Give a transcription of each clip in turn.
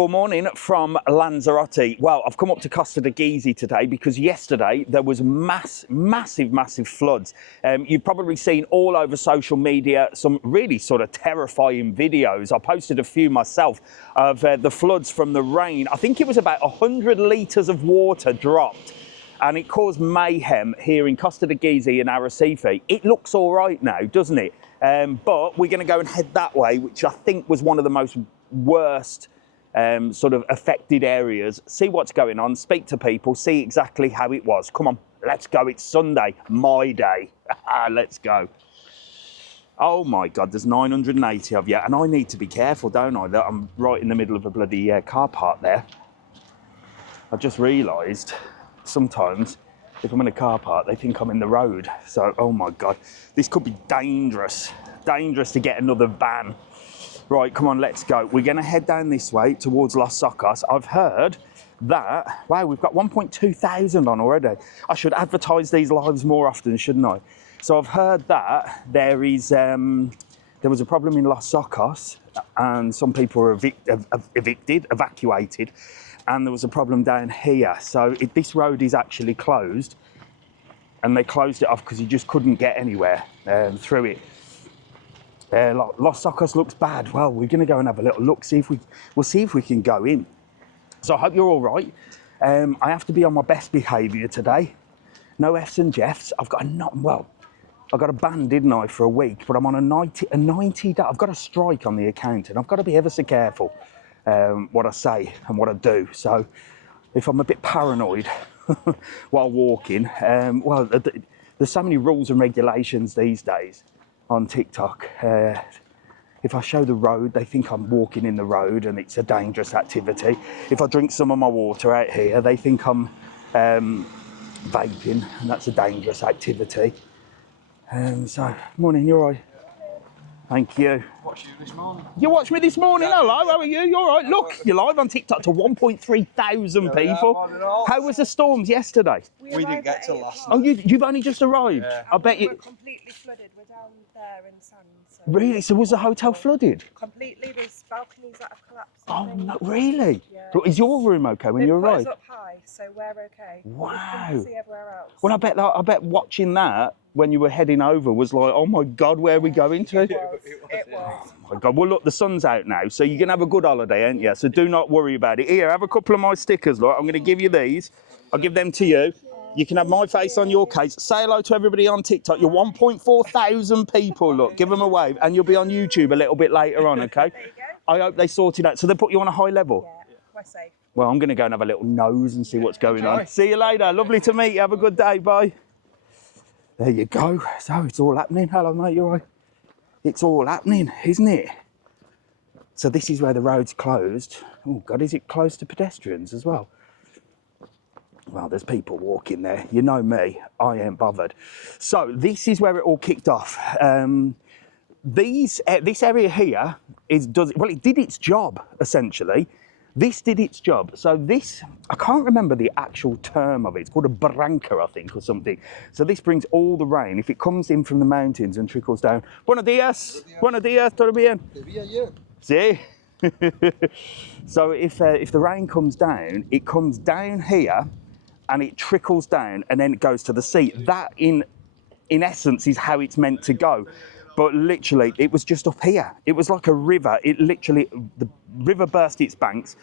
Good morning from Lanzarote. Well, I've come up to Costa Teguise today because yesterday there was massive floods. You've probably seen all over social media some really sort of terrifying videos. I posted a few myself of the floods from the rain. I think it was about 100 litres of water dropped, and it caused mayhem here in Costa Teguise and Arrecife. It looks all right now, doesn't it? But we're going to go and head that way, which I think was one of the most worst sort of affected areas. See what's going on, speak to people, see exactly how it was. Come on, let's go. It's Sunday, my day. Let's go. Oh my God, there's 980 of you, and I need to be careful, don't I, that I'm right in the middle of a bloody car park there. I just realised sometimes if I'm in a car park, they think I'm in the road. So, oh my God, this could be dangerous. Dangerous to get another van. Right, come on, let's go. We're going to head down this way towards Los Zocos. I've heard that, wow, we've got 1.2 thousand on already. I should advertise these lives more often, shouldn't I? So I've heard that there was a problem in Los Zocos and some people were evacuated, and there was a problem down here. So this road is actually closed, and they closed it off because you just couldn't get anywhere through it. Los Zocos looks bad. Well, we're going to go and have a little look, we'll see if we can go in. So I hope you're all right. I have to be on my best behaviour today. No F's and Jeffs. I've got a ban, didn't I, for a week, but I'm on a 90 day. I've got a strike on the account, and I've got to be ever so careful what I say and what I do. So if I'm a bit paranoid while walking, well, there's so many rules and regulations these days on TikTok. If I show the road, they think I'm walking in the road and it's a dangerous activity. If I drink some of my water out here, they think I'm vaping, and that's a dangerous activity. So, morning, you're all right? Thank you. Watched you this morning. You watched me this morning? Hello, how are you? You all right? Look, you're live on TikTok to 1.3 thousand people. How was the storms yesterday? We didn't get till last Oh, night. you've only just arrived? Yeah. I bet you... We're completely flooded. We're down there in sand. So Really? So was the hotel flooded? completely. There's balconies that have collapsed. Oh, and no, things. really? Yeah. Look, is your room okay when They've you put us arrived? up high, so we're okay. Wow. We couldn't see everywhere else. Well, I bet watching that when you were heading over was like, oh my God, where are we going to? It was. Oh my God, well look, the sun's out now, so you're gonna have a good holiday, ain't you? So do not worry about it. Here, have a couple of my stickers, look. I'm gonna give you these. I'll give them to you. You can have my face on your case. Say hello to everybody on TikTok. You're 1.4 thousand people, look. Give them a wave, and you'll be on YouTube a little bit later on, okay? There you go. I hope they sorted out. So they put you on a high level? Yeah, we're safe. Well, I'm gonna go and have a little nose and see what's going on. See you later. Lovely to meet you. Have a good day. Bye. There you go. So it's all happening. Hello, mate. You all right? It's all happening, isn't it? So this is where the road's closed. Oh God, is it closed to pedestrians as well? Well, there's people walking there. You know me, I ain't bothered. So this is where it all kicked off. This area here it did its job, essentially. This did its job. So this, I can't remember the actual term of it. It's called a barranca, I think, or something. So this brings all the rain. If it comes in from the mountains and trickles down. Buenos dias. Buenos dias, todo bien? See? So if the rain comes down, it comes down here and it trickles down and then it goes to the sea. That, in essence, is how it's meant to go. But literally, it was just up here. It was like a river. The river burst its banks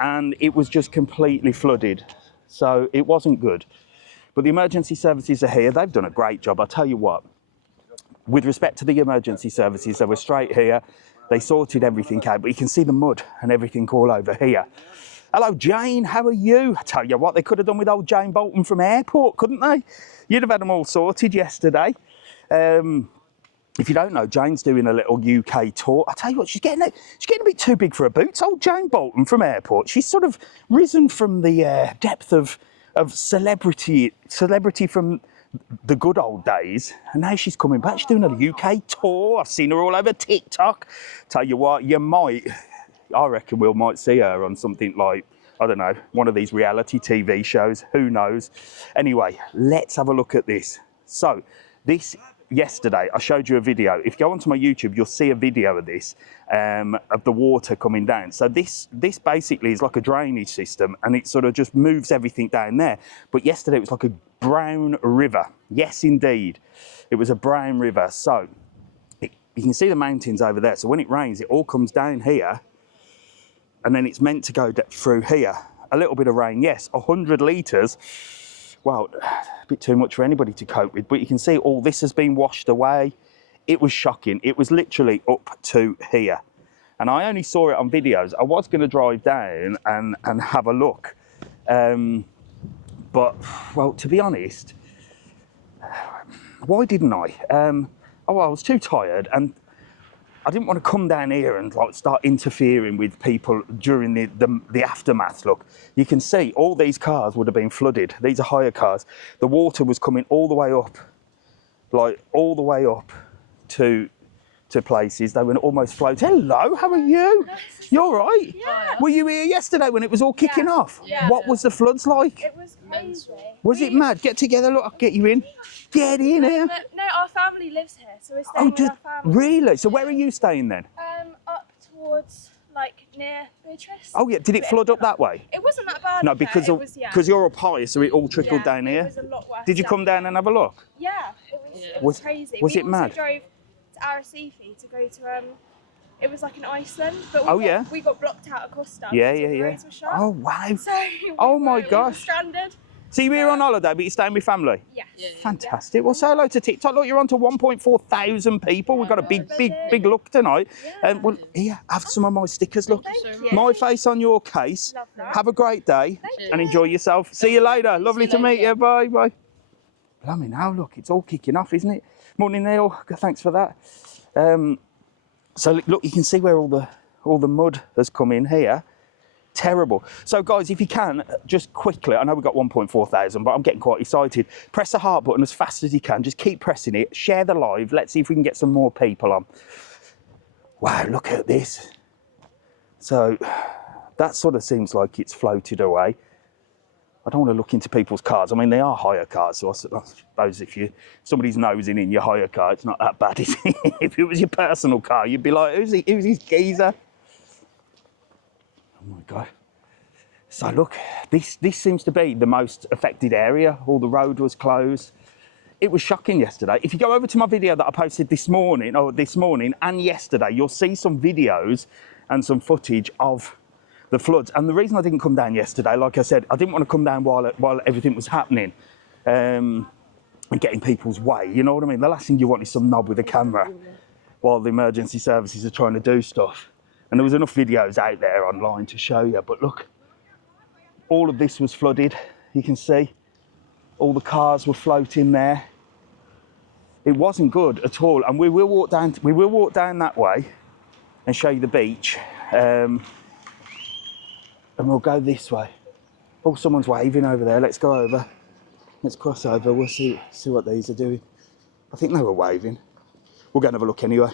and it was just completely flooded. So it wasn't good. But the emergency services are here. They've done a great job. I'll tell you what, with respect to the emergency services, they were straight here. They sorted everything out, but you can see the mud and everything all over here. Hello, Jane, how are you? I tell you what, they could have done with old Jane Bolton from airport, couldn't they? You'd have had them all sorted yesterday. If you don't know, Jane's doing a little UK tour. I tell you what, she's getting a bit too big for her boots. Old Jane Bolton from airport. She's sort of risen from the depth of celebrity from the good old days, and now she's coming back. She's doing a UK tour. I've seen her all over TikTok. Tell you what, I reckon we might see her on something like, I don't know, one of these reality TV shows. Who knows? Anyway, let's have a look at this. So this yesterday, I showed you a video. If you go onto my YouTube, you'll see a video of this, of the water coming down. So this basically is like a drainage system, and it sort of just moves everything down there. But yesterday it was like a brown river. Yes, indeed. It was a brown river. So you can see the mountains over there. So when it rains, it all comes down here, and then it's meant to go through here. A little bit of rain, yes, 100 litres. Well, a bit too much for anybody to cope with, but you can see all this has been washed away. It was shocking. It was literally up to here. And I only saw it on videos. I was going to drive down and have a look. But, well, to be honest, why didn't I? I was too tired, and I didn't want to come down here and like start interfering with people during the aftermath. Look, you can see all these cars would have been flooded. These are hire cars. The water was coming all the way up, like all the way up to places. They were almost floating. Hello, how are you? You all right? Yeah. Were you here yesterday when it was all kicking off? Yeah. What was the floods like? It was crazy. Was it mad? Get together, look, I'll get you in. Get in here. No, our family lives here, so we're staying with our family. Really? So where are you staying then? Up towards, like, near Beatrice. Oh yeah, did it flood up that way? It wasn't that bad. No, up because there. of, It was, yeah. because you're up higher, so it all trickled down It here. was a lot worse. Did you come down and have a look? Yeah, it was crazy. Was we it mad? We drove to Arrecife to go to it was like an Iceland, but we got blocked out of Costa. Yeah, because yeah, the yeah. roads were shut. Oh wow. So Oh my we were gosh. stranded. So you're here on holiday, but you're staying with family? Yes. Fantastic. Well, say hello to TikTok. Look, you're on to 1.4 thousand people. We've got a big look tonight. Yeah. Well, here, have some of my stickers. Look, Thank you. my face on your case. Love that. Have a great day and enjoy yourself. See you later. Lovely to meet you. Bye, bye. Blimey, now look, it's all kicking off, isn't it? Morning, Neil. Thanks for that. So look, you can see where all the mud has come in here. Terrible. So guys, if you can, just quickly, I know we've got 1.4 thousand, but I'm getting quite excited. Press the heart button as fast as you can. Just keep pressing it. Share the live. Let's see if we can get some more people on. Wow, look at this. So that sort of seems like it's floated away. I don't want to look into people's cars. I mean, they are hire cars, so I suppose if somebody's nosing in your hire car, it's not that bad, is it? If it was your personal car, you'd be like, who's his geezer? Oh my God. So look, this seems to be the most affected area. All the road was closed. It was shocking yesterday. If you go over to my video that I posted this morning and yesterday, you'll see some videos and some footage of the floods. And the reason I didn't come down yesterday, like I said, I didn't want to come down while everything was happening and get in people's way. You know what I mean? The last thing you want is some knob with a camera while the emergency services are trying to do stuff. And there was enough videos out there online to show you. But look, all of this was flooded. You can see all the cars were floating there. It wasn't good at all. And we will walk down that way and show you the beach. And we'll go this way. Oh, someone's waving over there. Let's go over. Let's cross over. We'll see what these are doing. I think they were waving. We'll go and have a look anyway.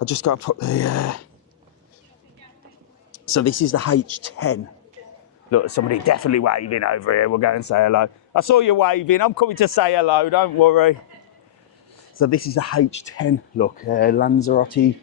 I just got to put the... So this is the H10. Look, somebody definitely waving over here. We'll go and say hello. I saw you waving. I'm coming to say hello, don't worry. So this is the H10. Look, Lanzarote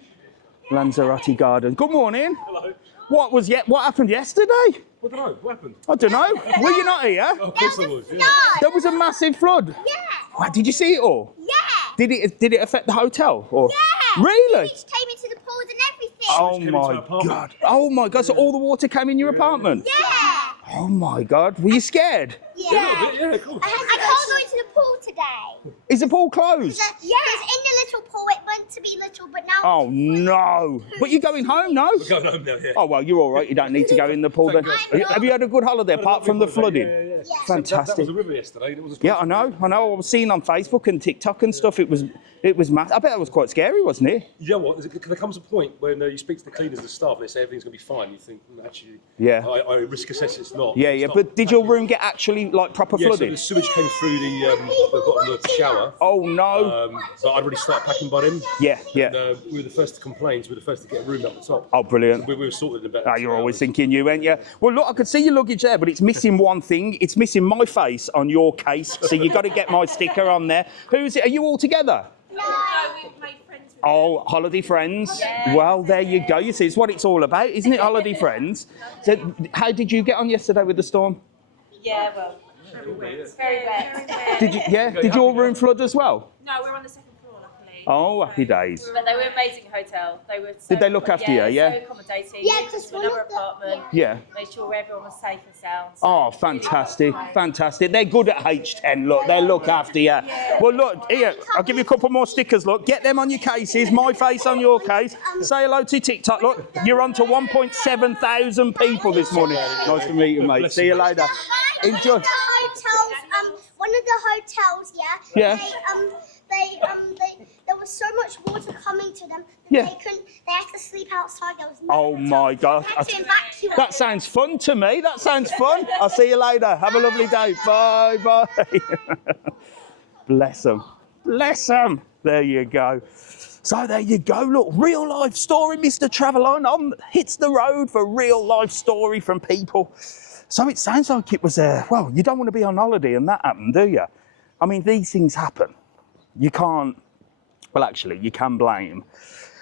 Garden. Good morning. Hello. What happened yesterday? I don't know. What happened? I don't know. Were you not here? Oh, of course I was. Yeah. There was a massive flood. Yeah. Wow, did you see it all? Yeah. Did it affect the hotel? Or? Yeah. Really? Beach came into the pools and everything. Oh came into my our apartment. God. Oh my God. So all the water came in your apartment? Yeah. Oh my God. Were you scared? Yeah. A little bit, yeah, of course. I can't go into the pool today. Is the pool closed? Yeah. It was in the little pool. It meant to be little, but now. Oh no. But you're going home, no? We're going home now, yeah. Oh well, you're all right. You don't need to go in the pool then. Have you had a good holiday apart from the flooding? Yeah. Yeah. Fantastic. That was a river yesterday. It was Yeah, I know. I was seeing on Facebook and TikTok and stuff. It was It was massive. I bet it was quite scary, wasn't it? You know what? There comes a point when you speak to the cleaners and staff, they say everything's going to be fine. You think, actually, Yeah. I risk assess it's not. Yeah, It's yeah. not. But did your room get actually like proper Yeah, so flooded? the sewage came through the bottom of the shower. Oh no. So I'd already started packing by then. Yeah, yeah. And, we were the first to complain, so we were the first to get a room up the top. Oh, brilliant. We were sorted in about. Ah, you're always thinking you, ain't you? Well, look, I could see your luggage there, but it's missing one thing. It's missing my face on your case, so you got to get my sticker on there. Who's it? Are you all together? No, we've made friends with Oh, holiday friends. Well, there you go. You see, it's what it's all about, isn't it? Holiday friends. So, how did you get on yesterday with the storm? Yeah, well, very wet. Did you? Yeah. Did your room flood as well? No, we're on the second floor, luckily. Oh, happy days. But they were an amazing hotel. They were. So, Did they look after you, yeah? So accommodating. Yeah, Moved just us to one another of the- apartment. Yeah. Made sure everyone was safe and sound. So Oh, fantastic, fantastic. They're good at H10, look, they'll look after you. Well, look, here, I'll give you a couple more stickers, look. Get them on your cases, my face on your case. Say hello to TikTok, look. You're on to 1.7 thousand people this morning. Nice to meet you, mate. See you later. Enjoy. One of the hotels, Yeah. There was so much water coming to them that Yeah. they had to sleep outside. There was no Oh my God. They had to evacuate. That sounds fun to me. That sounds fun. I'll see you later. Have a lovely day. Bye, bye. Bless them. Bless them. There you go. So there you go. Look, real life story, Mr. TravelON hits the road for real life story from people. So it sounds like it was well, you don't want to be on holiday and that happened, do you? I mean, these things happen. You can't, well, actually, you can blame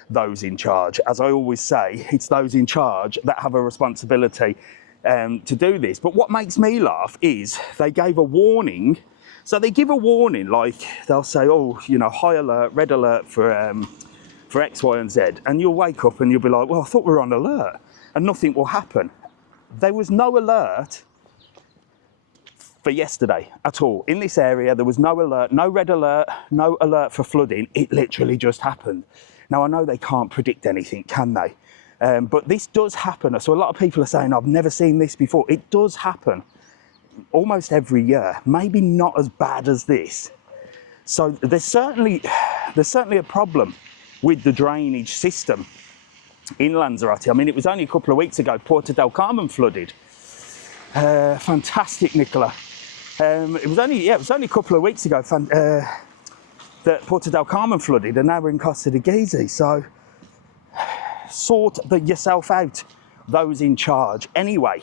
those in charge. As I always say, it's those in charge that have a responsibility to do this. But what makes me laugh is they gave a warning. So they give a warning, like they'll say, oh, you know, high alert, red alert for X, Y, and Z. And you'll wake up and you'll be like, well, I thought we were on alert and nothing will happen. There was no alert for yesterday at all. In this area, there was no alert, no red alert, no alert for flooding. It literally just happened. Now, I know they can't predict anything, can they? But this does happen. So a lot of people are saying, I've never seen this before. It does happen almost every year, maybe not as bad as this. So there's certainly a problem with the drainage system in Lanzarote. I mean, it was only a couple of weeks ago, Puerto del Carmen flooded. Fantastic, Nicola. It was only a couple of weeks ago that Puerto del Carmen flooded, and now we're in Costa Teguise. So sort yourself out, those in charge. Anyway,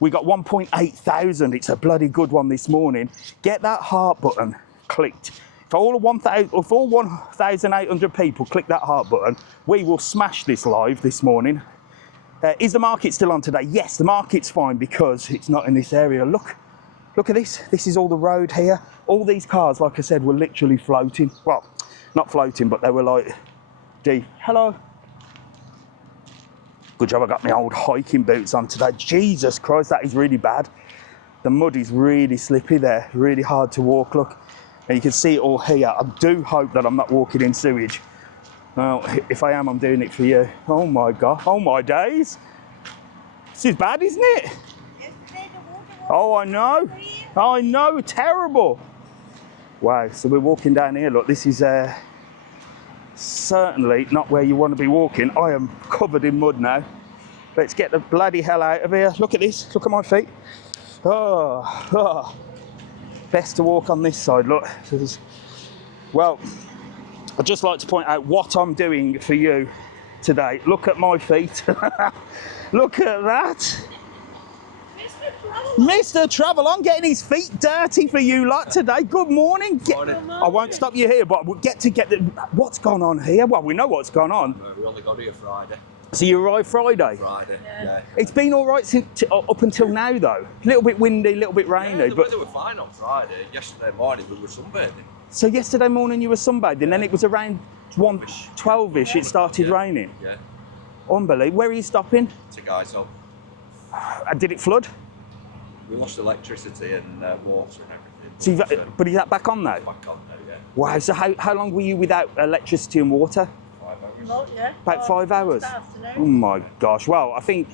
we got 1.8 thousand. It's a bloody good one this morning. Get that heart button clicked. If all 1,800 people click that heart button, we will smash this live this morning. Is the market still on today? Yes, the market's fine because it's not in this area. Look at this. This is all the road here. All these cars, like I said, were literally floating. Well, not floating, but they were like deep. Hello. Good job I got my old hiking boots on today. Jesus Christ, that is really bad. The mud is really slippy there, really hard to walk, look. And you can see it all here. I do hope that I'm not walking in sewage. Well, if I am, I'm doing it for you. Oh my God, oh my days. This is bad, isn't it? Oh, I know, terrible. Wow, so we're walking down here, look, this is certainly not where you want to be walking. I am covered in mud now. Let's get the bloody hell out of here. Look at this, look at my feet. Oh. Best to walk on this side, look. Well, I'd just like to point out what I'm doing for you today. Look at my feet. Look at that. Mr. TravelON getting his feet dirty for you lot today. Good morning. I won't stop you here, but we'll get what's gone on here. Well, we know what's gone on. We only got here Friday. So you arrived Friday? Friday, yeah. It's been all right since up until now, though. A little bit windy, a little bit rainy. Yeah, the but weather were fine on Friday. Yesterday morning we were sunbathing. So yesterday morning you were sunbathing, then it was around 12-ish it started raining. Yeah. Unbelievable. Where are you stopping? Teguise up. Did it flood? We lost electricity and water and everything. So but is that back on now? Back on now, yeah. Wow, so how long were you without electricity and water? 5 hours. About 5 hours? Oh my gosh. Well, I think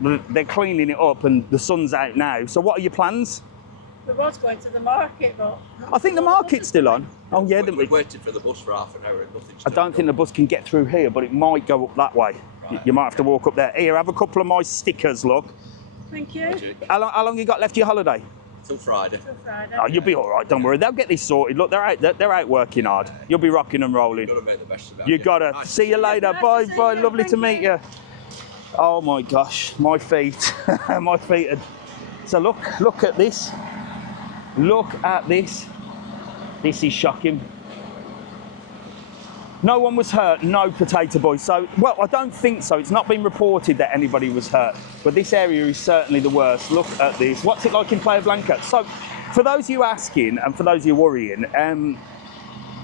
they're cleaning it up and the sun's out now. So what are your plans? We was going to the market, but... I think the market's still on. Oh yeah, We waited for the bus for half an hour and nothing's I don't think the bus can get through here, but it might go up that way. Right. You might have to walk up there. Here, have a couple of my stickers, look. Thank you. How long you got left your holiday? Till Friday. Till Friday. Oh, you'll be all right, don't worry. They'll get this sorted. Look, they're out working hard. You'll be rocking and rolling. You've got to make the best of it. You gotta. Nice. See you later. Nice Bye, to see bye. you. Lovely to Thank meet you. you. Oh my gosh, my feet. My feet are... So look at this. Look at this. This is shocking. No one was hurt, no potato boys. So, well, I don't think so. It's not been reported that anybody was hurt, but this area is certainly the worst. Look at this. What's it like in Playa Blanca? So, for those of you asking and for those of you worrying,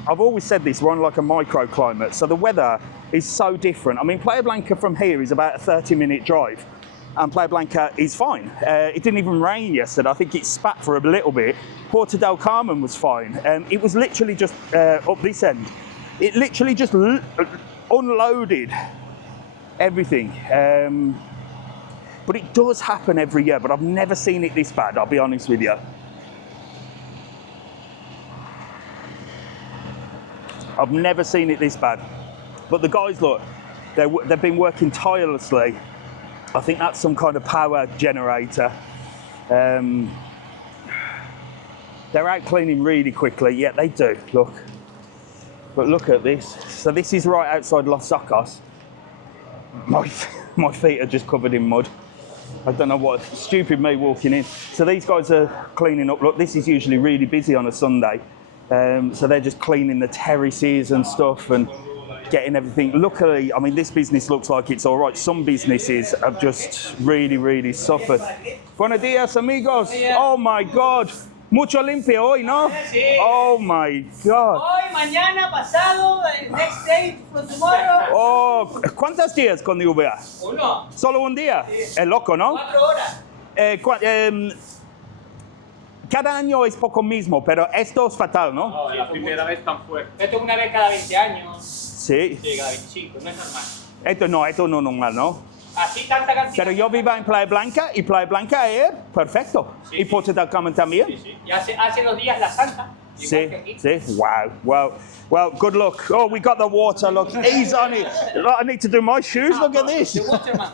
I've always said this, we're on like a microclimate, so the weather is so different. I mean, Playa Blanca from here is about a 30-minute drive, and Playa Blanca is fine. It didn't even rain yesterday. I think it spat for a little bit. Porto del Carmen was fine. It was literally just up this end. It literally just unloaded everything. But it does happen every year, but I've never seen it this bad, I'll be honest with you. I've never seen it this bad. But the guys, look, they've been working tirelessly. I think that's some kind of power generator. They're out cleaning really quickly. Yeah, they do, look. But look at this. So this is right outside Los Zocos. My feet are just covered in mud. I don't know what, stupid me walking in. So these guys are cleaning up. Look, this is usually really busy on a Sunday. So they're just cleaning the terraces and stuff and getting everything. Luckily, I mean, this business looks like it's all right. Some businesses have just really, really suffered. Buenos dias, amigos. Oh my God. Mucho limpio hoy, ¿no? Sí. Oh my God. Hoy, mañana, pasado, next day, from tomorrow. Oh, ¿cuántos días con lluvia? Uno. Solo un día. Sí. Es loco, ¿no? 4 horas. Cada año es poco mismo, pero esto es fatal, ¿no? No, la primera vez tan fuerte. Esto es una vez cada 20 años. Sí. Sí, cada 25, no es normal. Esto no es normal, ¿no? Así tanta cantidad. Pero yo vivo en Playa Blanca y Playa Blanca es perfecto. Sí, y Porto del Carmen también. Sí, sí. Y hace 2 días la Santa. Sí, sí. Wow. Well, good luck. Oh, we got the water. Look, ease on it. Look, I need to do my shoes. Look at this. The waterman.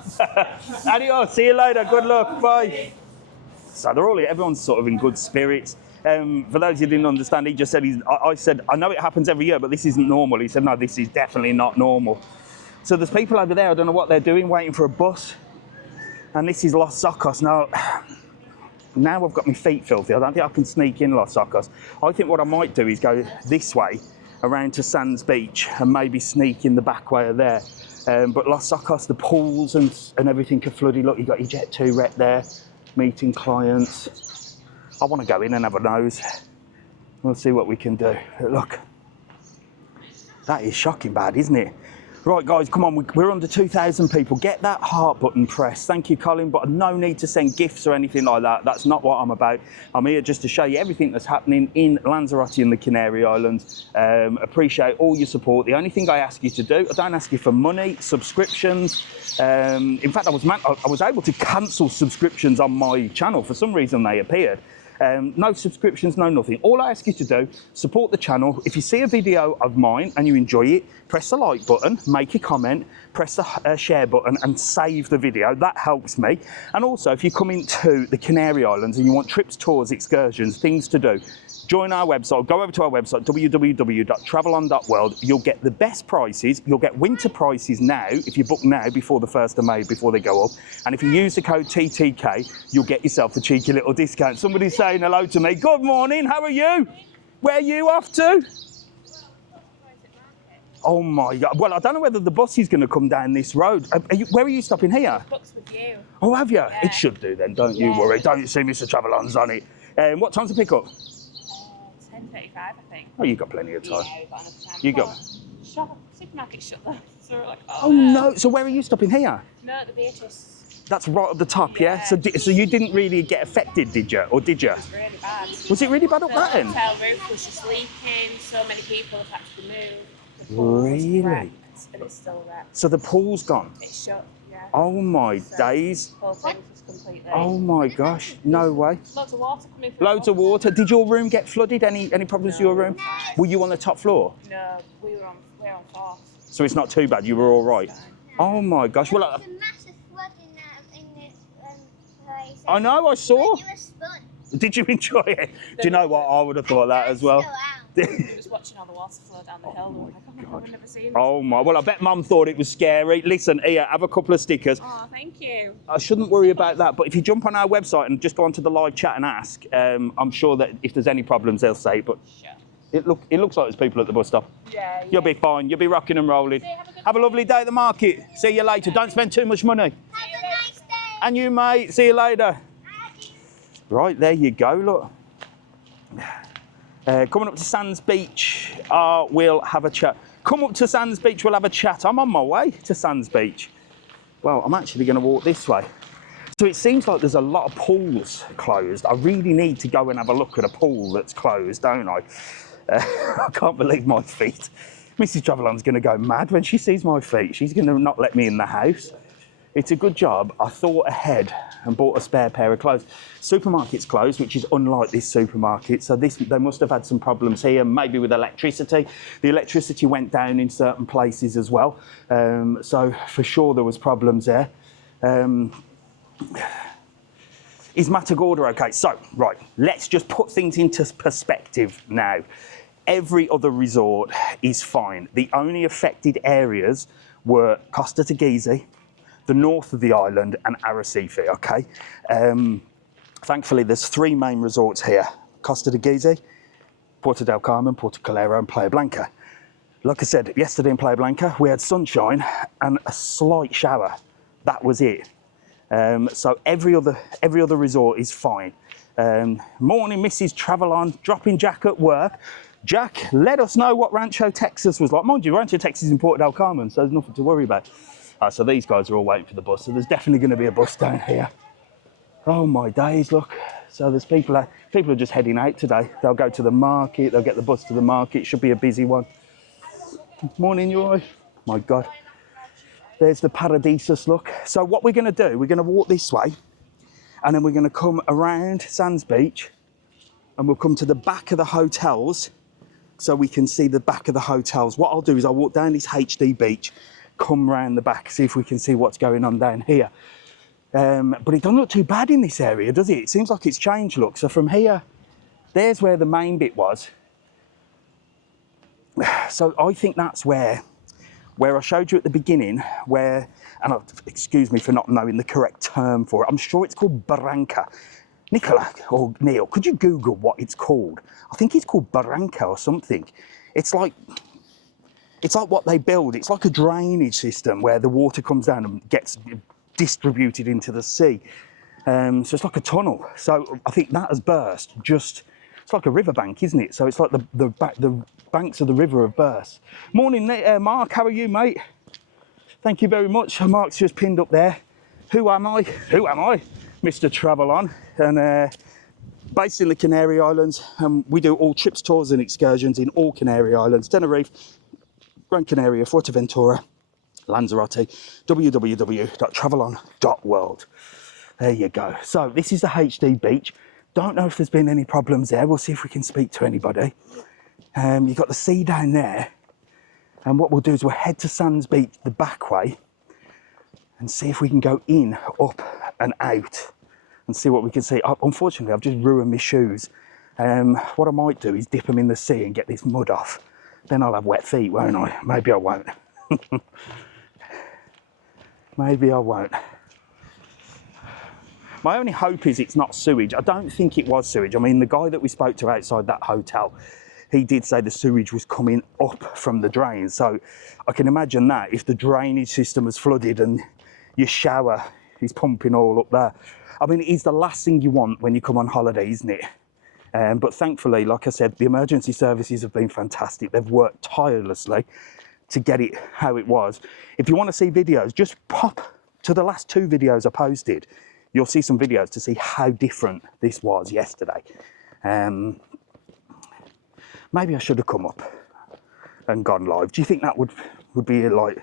Adios. See you later. Good luck. Bye. So they're all, everyone's sort of in good spirits. For those who didn't understand, he just said, I said, I know it happens every year, but this isn't normal. He said, no, this is definitely not normal. So there's people over there, I don't know what they're doing, waiting for a bus. And this is Los Zocos. Now I've got my feet filthy. I don't think I can sneak in Los Zocos. I think what I might do is go this way, around to Sands Beach, and maybe sneak in the back way of there. But Los Zocos, the pools and everything are flooded. Look, you've got your Jet 2 wreck there, meeting clients. I want to go in and have a nose. We'll see what we can do. Look, that is shocking bad, isn't it? Right, guys, come on, we're under 2,000 people. Get that heart button pressed. Thank you, Colin, but no need to send gifts or anything like that. That's not what I'm about. I'm here just to show you everything that's happening in Lanzarote and the Canary Islands. Appreciate all your support. The only thing I ask you to do, I don't ask you for money, subscriptions. In fact, I was able to cancel subscriptions on my channel. For some reason, they appeared. No subscriptions, no nothing. All I ask you to do, support the channel. If you see a video of mine and you enjoy it, press the like button, make a comment, press the share button and save the video. That helps me. And also, if you come into the Canary Islands and you want trips, tours, excursions, things to do, join our website, go over to our website, www.travelon.world. You'll get the best prices. You'll get winter prices now, if you book now before the 1st of May, before they go up. And if you use the code TTK, you'll get yourself a cheeky little discount. Somebody's saying hello to me. Good morning, how are you? Where are you off to? Oh my God. Well, I don't know whether the bus is going to come down this road. Where are you stopping here? Books with you. Oh, have you? Yeah. It should do then, don't you worry. Don't you see Mr. TravelOn's on it. What time's the pick up? 10:35, I think. Oh, you got plenty of time. Yeah, we've got enough time. You got... Shop, supermarket shut though. So we're like, Oh no, so where are you stopping here? No, at the Beatrice. That's right at the top, yeah? So you didn't really get affected, did you? Or did you? It was really bad. Was it really bad up that end? The hotel roof was just leaking. So many people have had to be moved. The pool was Really? wrecked, and it's still wrecked. So the pool's gone? It's shut, Yeah. Oh my So, days. whole thing was completely. Oh my gosh, no way. Lots of water coming from. Loads of water. Did your room get flooded? Any problems with your room? Were you on the top floor? No, we're on fourth. So it's not too bad, you were all right. Oh my gosh, well, There's a massive flood in this place. I know, I saw. It was fun. Did you enjoy it? Do you know what, I would have thought that as well. Just watching all the water flow down the hill. We're like, oh my God, we've never seen this. Oh my, well I bet Mum thought it was scary. Listen, here, have a couple of stickers. Oh, thank you. I shouldn't worry about that, but if you jump on our website and just go onto the live chat and ask, I'm sure that if there's any problems, they'll say, but Sure. it looks like there's people at the bus stop. Yeah. You'll be fine, you'll be rocking and rolling. Have a lovely day at the market. See you later. Don't spend too much money. Have a nice day. And you, mate. See you later. Right, there you go, look. Coming up to Sands Beach, we'll have a chat. Come up to Sands Beach, we'll have a chat. I'm on my way to Sands Beach. Well, I'm actually going to walk this way. So it seems like there's a lot of pools closed. I really need to go and have a look at a pool that's closed, don't I? I can't believe my feet. Mrs. TravelON's going to go mad when she sees my feet. She's going to not let me in the house. It's a good job I thought ahead and bought a spare pair of clothes. Supermarket's closed, which is unlike this supermarket. So they must have had some problems here, maybe with electricity. The electricity went down in certain places as well. So for sure there was problems there. Is Matagorda okay? So, right, let's just put things into perspective now. Every other resort is fine. The only affected areas were Costa Teguise, the north of the island, and Arrecife, okay? Thankfully, there's 3 main resorts here. Costa Teguise, Puerto del Carmen, Puerto Calero, and Playa Blanca. Like I said, yesterday in Playa Blanca, we had sunshine and a slight shower. That was it. So every other resort is fine. Morning, Mrs. TravelON, dropping Jack at work. Jack, let us know what Rancho Texas was like. Mind you, Rancho Texas is in Puerto del Carmen, so there's nothing to worry about. So these guys are all waiting for the bus, so there's definitely going to be a bus down here. Oh my days, look. So there's people are just heading out today. They'll go to the market, they'll get the bus to the market. It should be a busy one. Morning, you all right? My God. There's the Paradisus, look. So what we're going to do, we're going to walk this way, and then we're going to come around Sands Beach, and we'll come to the back of the hotels, so we can see the back of the hotels. What I'll do is I'll walk down this HD beach, come round the back, see if we can see what's going on down here. But it doesn't look too bad in this area, does it? It seems like it's changed, look. So from here, there's where the main bit was. So I think that's where I showed you at the beginning, and excuse me for not knowing the correct term for it. I'm sure it's called Barranca. Nicola or Neil, could you Google what it's called? I think it's called Barranca or something. It's like what they build. It's like a drainage system where the water comes down and gets distributed into the sea. So it's like a tunnel. So I think that has burst. It's like a riverbank, isn't it? So it's like the banks of the river have burst. Morning, Mark. How are you, mate? Thank you very much. Mark's just pinned up there. Who am I? Who am I? Mr. TravelON, and based in the Canary Islands. We do all trips, tours, and excursions in all Canary Islands: Tenerife, Gran Canaria, Fuerteventura, Lanzarote. www.travelon.world. There you go. So this is the HD beach. Don't know if there's been any problems there. We'll see if we can speak to anybody. You've got the sea down there. And what we'll do is we'll head to Sands Beach the back way and see if we can go in, up and out and see what we can see. Unfortunately, I've just ruined my shoes. What I might do is dip them in the sea and get this mud off. Then I'll have wet feet, won't I? Maybe I won't. Maybe I won't. My only hope is it's not sewage. I don't think it was sewage. I mean, the guy that we spoke to outside that hotel, he did say the sewage was coming up from the drain. So I can imagine that if the drainage system was flooded and your shower is pumping all up there. I mean, it is the last thing you want when you come on holiday, isn't it? But thankfully, like I said, the emergency services have been fantastic. They've worked tirelessly to get it how it was. If you want to see videos, just pop to the last 2 videos I posted. You'll see some videos to see how different this was yesterday. Maybe I should have come up and gone live. Do you think that would be like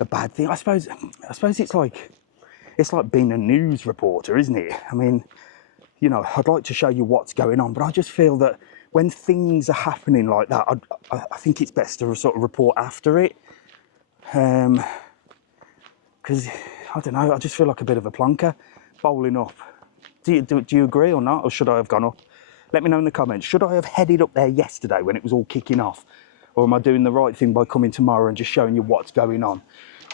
a bad thing. I suppose it's like being a news reporter, isn't it? I mean, you know, I'd like to show you what's going on, but I just feel that when things are happening like that, I think it's best to sort of report after it. Because, I don't know, I just feel like a bit of a plonker bowling up. Do you agree or not? Or should I have gone up? Let me know in the comments. Should I have headed up there yesterday when it was all kicking off? Or am I doing the right thing by coming tomorrow and just showing you what's going on?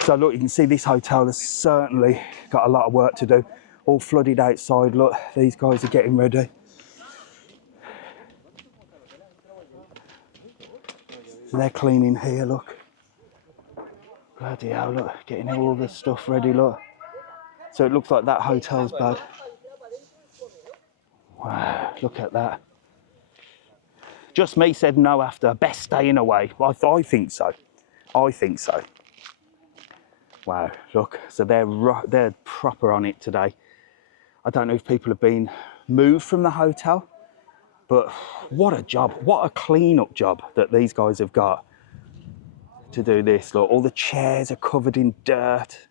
So look, you can see this hotel has certainly got a lot of work to do. All flooded outside. Look, these guys are getting ready. So they're cleaning here, look. Bloody hell, look, getting all the stuff ready, look. So it looks like that hotel's bad. Wow, look at that. Just me said no after. Best staying away. I think so. I think so. Wow, look. So they're proper on it today. I don't know if people have been moved from the hotel, but what a job. What a clean-up job that these guys have got to do this. Look, all the chairs are covered in dirt.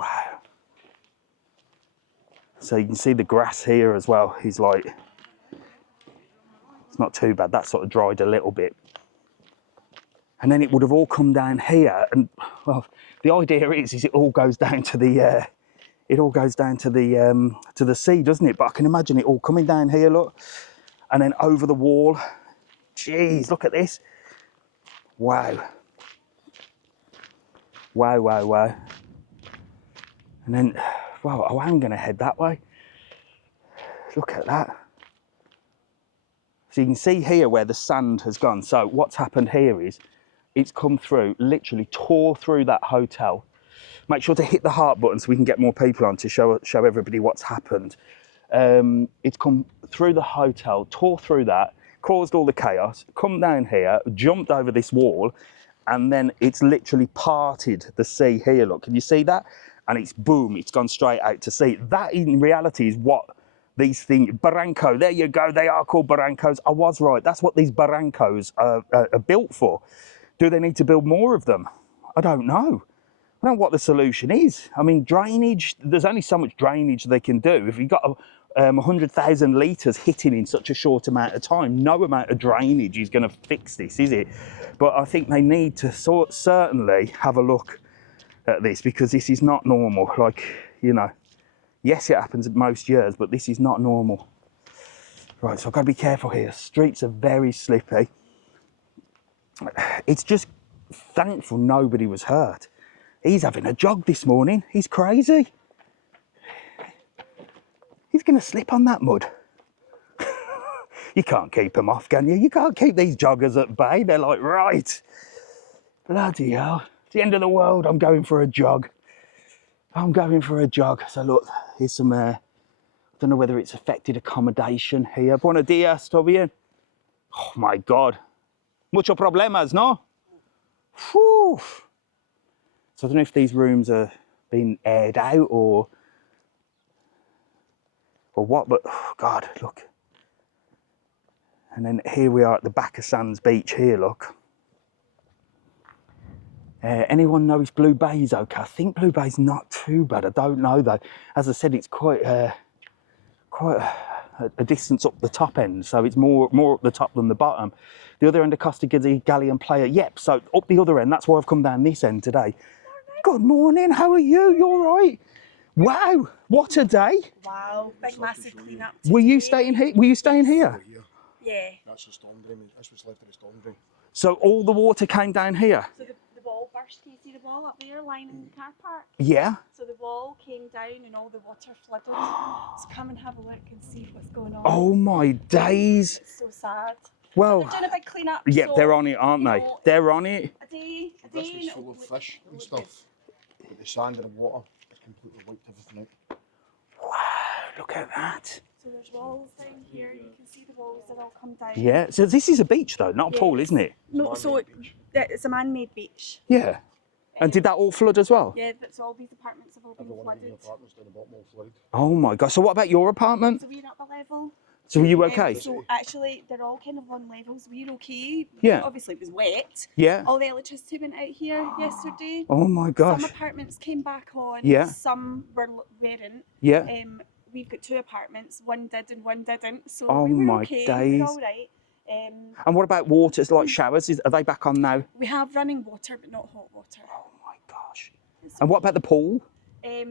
Wow. So you can see the grass here as well. He's like, it's not too bad. That sort of dried a little bit. And then it would have all come down here. And well, the idea is it all goes down to the, to the sea, doesn't it? But I can imagine it all coming down here, look, and then over the wall. Jeez, look at this. Wow. Wow, wow, wow. And then, well, I'm going to head that way. Look at that. So you can see here where the sand has gone. So what's happened here is it's come through, literally tore through that hotel. Make sure to hit the heart button so we can get more people on to show everybody what's happened. It's come through the hotel, tore through that, caused all the chaos, come down here, jumped over this wall, and then it's literally parted the sea here. Look, can you see that? And it's boom, it's gone straight out to sea. That in reality is what these things, barranco, there you go, they are called barrancos. I was right, that's what these barrancos are built for. Do they need to build more of them? I don't know. I don't know what the solution is. I mean, drainage, there's only so much drainage they can do. If you've got 100,000 litres hitting in such a short amount of time, no amount of drainage is going to fix this, is it? But I think they need to certainly have a look at this, because this is not normal. Like, you know, yes, it happens most years, but this is not normal. Right, so I've got to be careful here. Streets are very slippy. It's just thankful nobody was hurt. He's having a jog this morning. He's crazy. He's going to slip on that mud. You can't keep them off, can you? You can't keep these joggers at bay. They're like, right, bloody hell. It's the end of the world. I'm going for a jog. I'm going for a jog. So look, here's some, I don't know whether it's affected accommodation here. Buenos dias, ¿todo bien? Oh my God. Muchos problemas, no? Whew. So I don't know if these rooms are being aired out or what, but oh God, look. And then here we are at the back of Sands Beach here, look. Anyone know if Blue Bay is okay? I think Blue Bay's not too bad. I don't know though. As I said, it's quite a distance up the top end, so it's more up the top than the bottom. The other end of Costa Teguise Galleon Player, yep, so up the other end, that's why I've come down this end today. Good morning, how are you? You all right? Wow, what a day. Wow, big massive clean up. Were you staying here? Were you staying here? Yeah. That's a storm drain. That's what's left of the storm drain. So all the water came down here? So the wall burst. Can you see the wall up there lining the car park? Yeah. So the wall came down and all the water flooded. So come and have a look and see what's going on. Oh my days. It's so sad. Well, They're doing a big clean up. yeah, so, they're on it, aren't they? They're on it. A day. This was full of fish and stuff. But the sand and the water has completely wiped everything out. Wow, look at that. So there's walls down here. You can see the walls that all come down. Yeah, so this is a beach though, not a pool, isn't it? No, so it's a man-made beach. Yeah. And did that all flood as well? Yeah, so all these apartments have all been Every one of flooded. the apartments down the bottom all flooded. Oh my God. So what about your apartment? So we're up a level. So were you okay? So actually, they're all kind of on levels. We're okay. Yeah. Obviously, it was wet. Yeah. All the electricity went out here yesterday. Oh my gosh. Some apartments came back on. Yeah. Some weren't. Yeah. We've got 2 apartments. One did and one didn't. So Oh we were my okay. days. We were all right. And what about waters like showers? Are they back on now? We have running water, but not hot water. Oh my gosh. And what about the pool?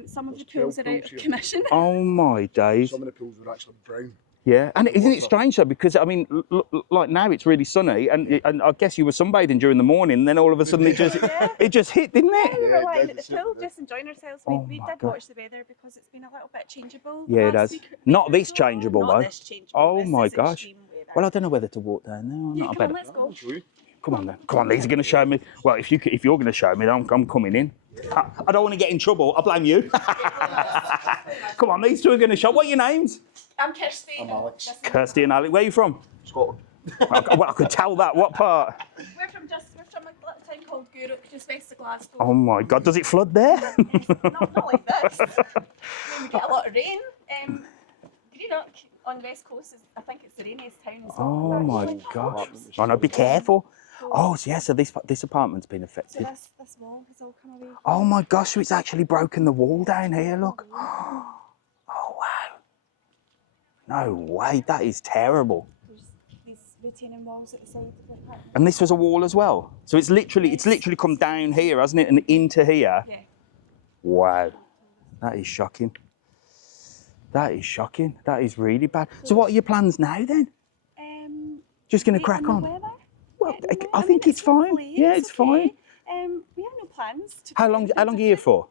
Some of the There's pools are 12 out pools of here. commission. Oh my days. Some of the pools were actually brown. Yeah, and isn't it strange though? Because I mean, like now it's really sunny, and I guess you were sunbathing during the morning, and then all of a sudden it just hit, didn't it? Yeah, we were Yeah, lying it at the did, pool yeah. just enjoying ourselves. Oh We my did God. watch the weather because it's been a little bit changeable. Yeah, it has. Not this changeable Not though. this changeable. Oh This my is gosh. extreme weather. Well, I don't know whether to walk down there or Yeah, not. come on, let's go. Come on then. Come on, these are going to show me. Well, if you're going to show me, then I'm coming in. I don't want to get in trouble. I blame you. Come on, these 2 are going to show. What are your names? I'm Kirsty. I'm Alex. Kirsty and Alex. Where are you from? Scotland. Well, I could tell that. What part? We're from a little town called Gourock, just west of Glasgow. Oh my God, does it flood there? Not like this. We get a lot of rain. Greenock on the west coast is, I think it's the rainiest town in Scotland. Oh my actually. gosh. Oh no, be careful. Oh, so yeah, so this apartment's been So affected. this wall has all come away. Oh my gosh, so it's actually broken the wall down here, look. Oh wow. No way, that is terrible. There's these retaining walls at the side of the apartment. And this was a wall as well. So it's literally come down here, hasn't it? And into here. Yeah. Wow. That is shocking. That is shocking. That is really bad. So what are your plans now then? Just gonna crack on? Well, I think it's fine. lovely, Yeah, it's fine. We have no plans. How long are you here for?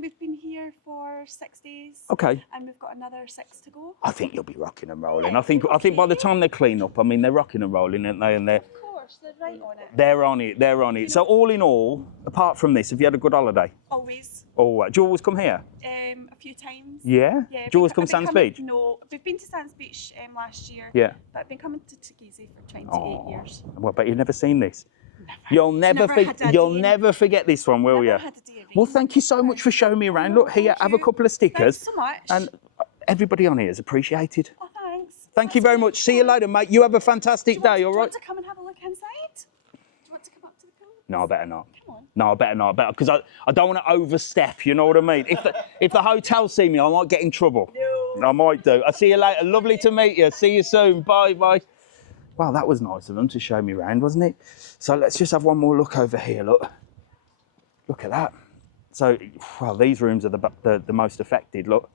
We've been here for 6 days. Okay. And we've got another 6 to go. I think you'll be rocking and rolling. Yeah, I think by the okay. time they clean up, I mean they're rocking and rolling, aren't they? And Of course, they're right on it. they're on it. They're on it. So all in all, apart from this, have you had a good holiday? Always. Oh, do you always come here? A few times. Yeah. Yeah. Do you always I've come been Sands coming- Beach? No, we've been to Sands Beach last year. Yeah. But I've been coming to Teguise for 28 Oh, years. well, but you've never seen this. You'll never, Never had a you'll day in- never forget this one, will Never you? had a day of Well, rain. thank you so much for showing me around. No, Look here, thank have a you. couple of stickers, Thanks so much. and everybody on here is appreciated. Oh, thanks. Thank you very much. See you later, mate. You have a fantastic day. All Do you right? want to come and have a look inside? Do you want to come up to the pool? No, I better not. Come on. No, I better not. Better because I don't want to overstep. You know what I mean? If the hotel see me, I might get in trouble. No. I might do. I'll see you later. Lovely to meet you. See you soon. Bye, bye. Wow, that was nice of them to show me around, wasn't it? So let's just have one more look over here. Look at that. So, well, these rooms are the most affected. Look.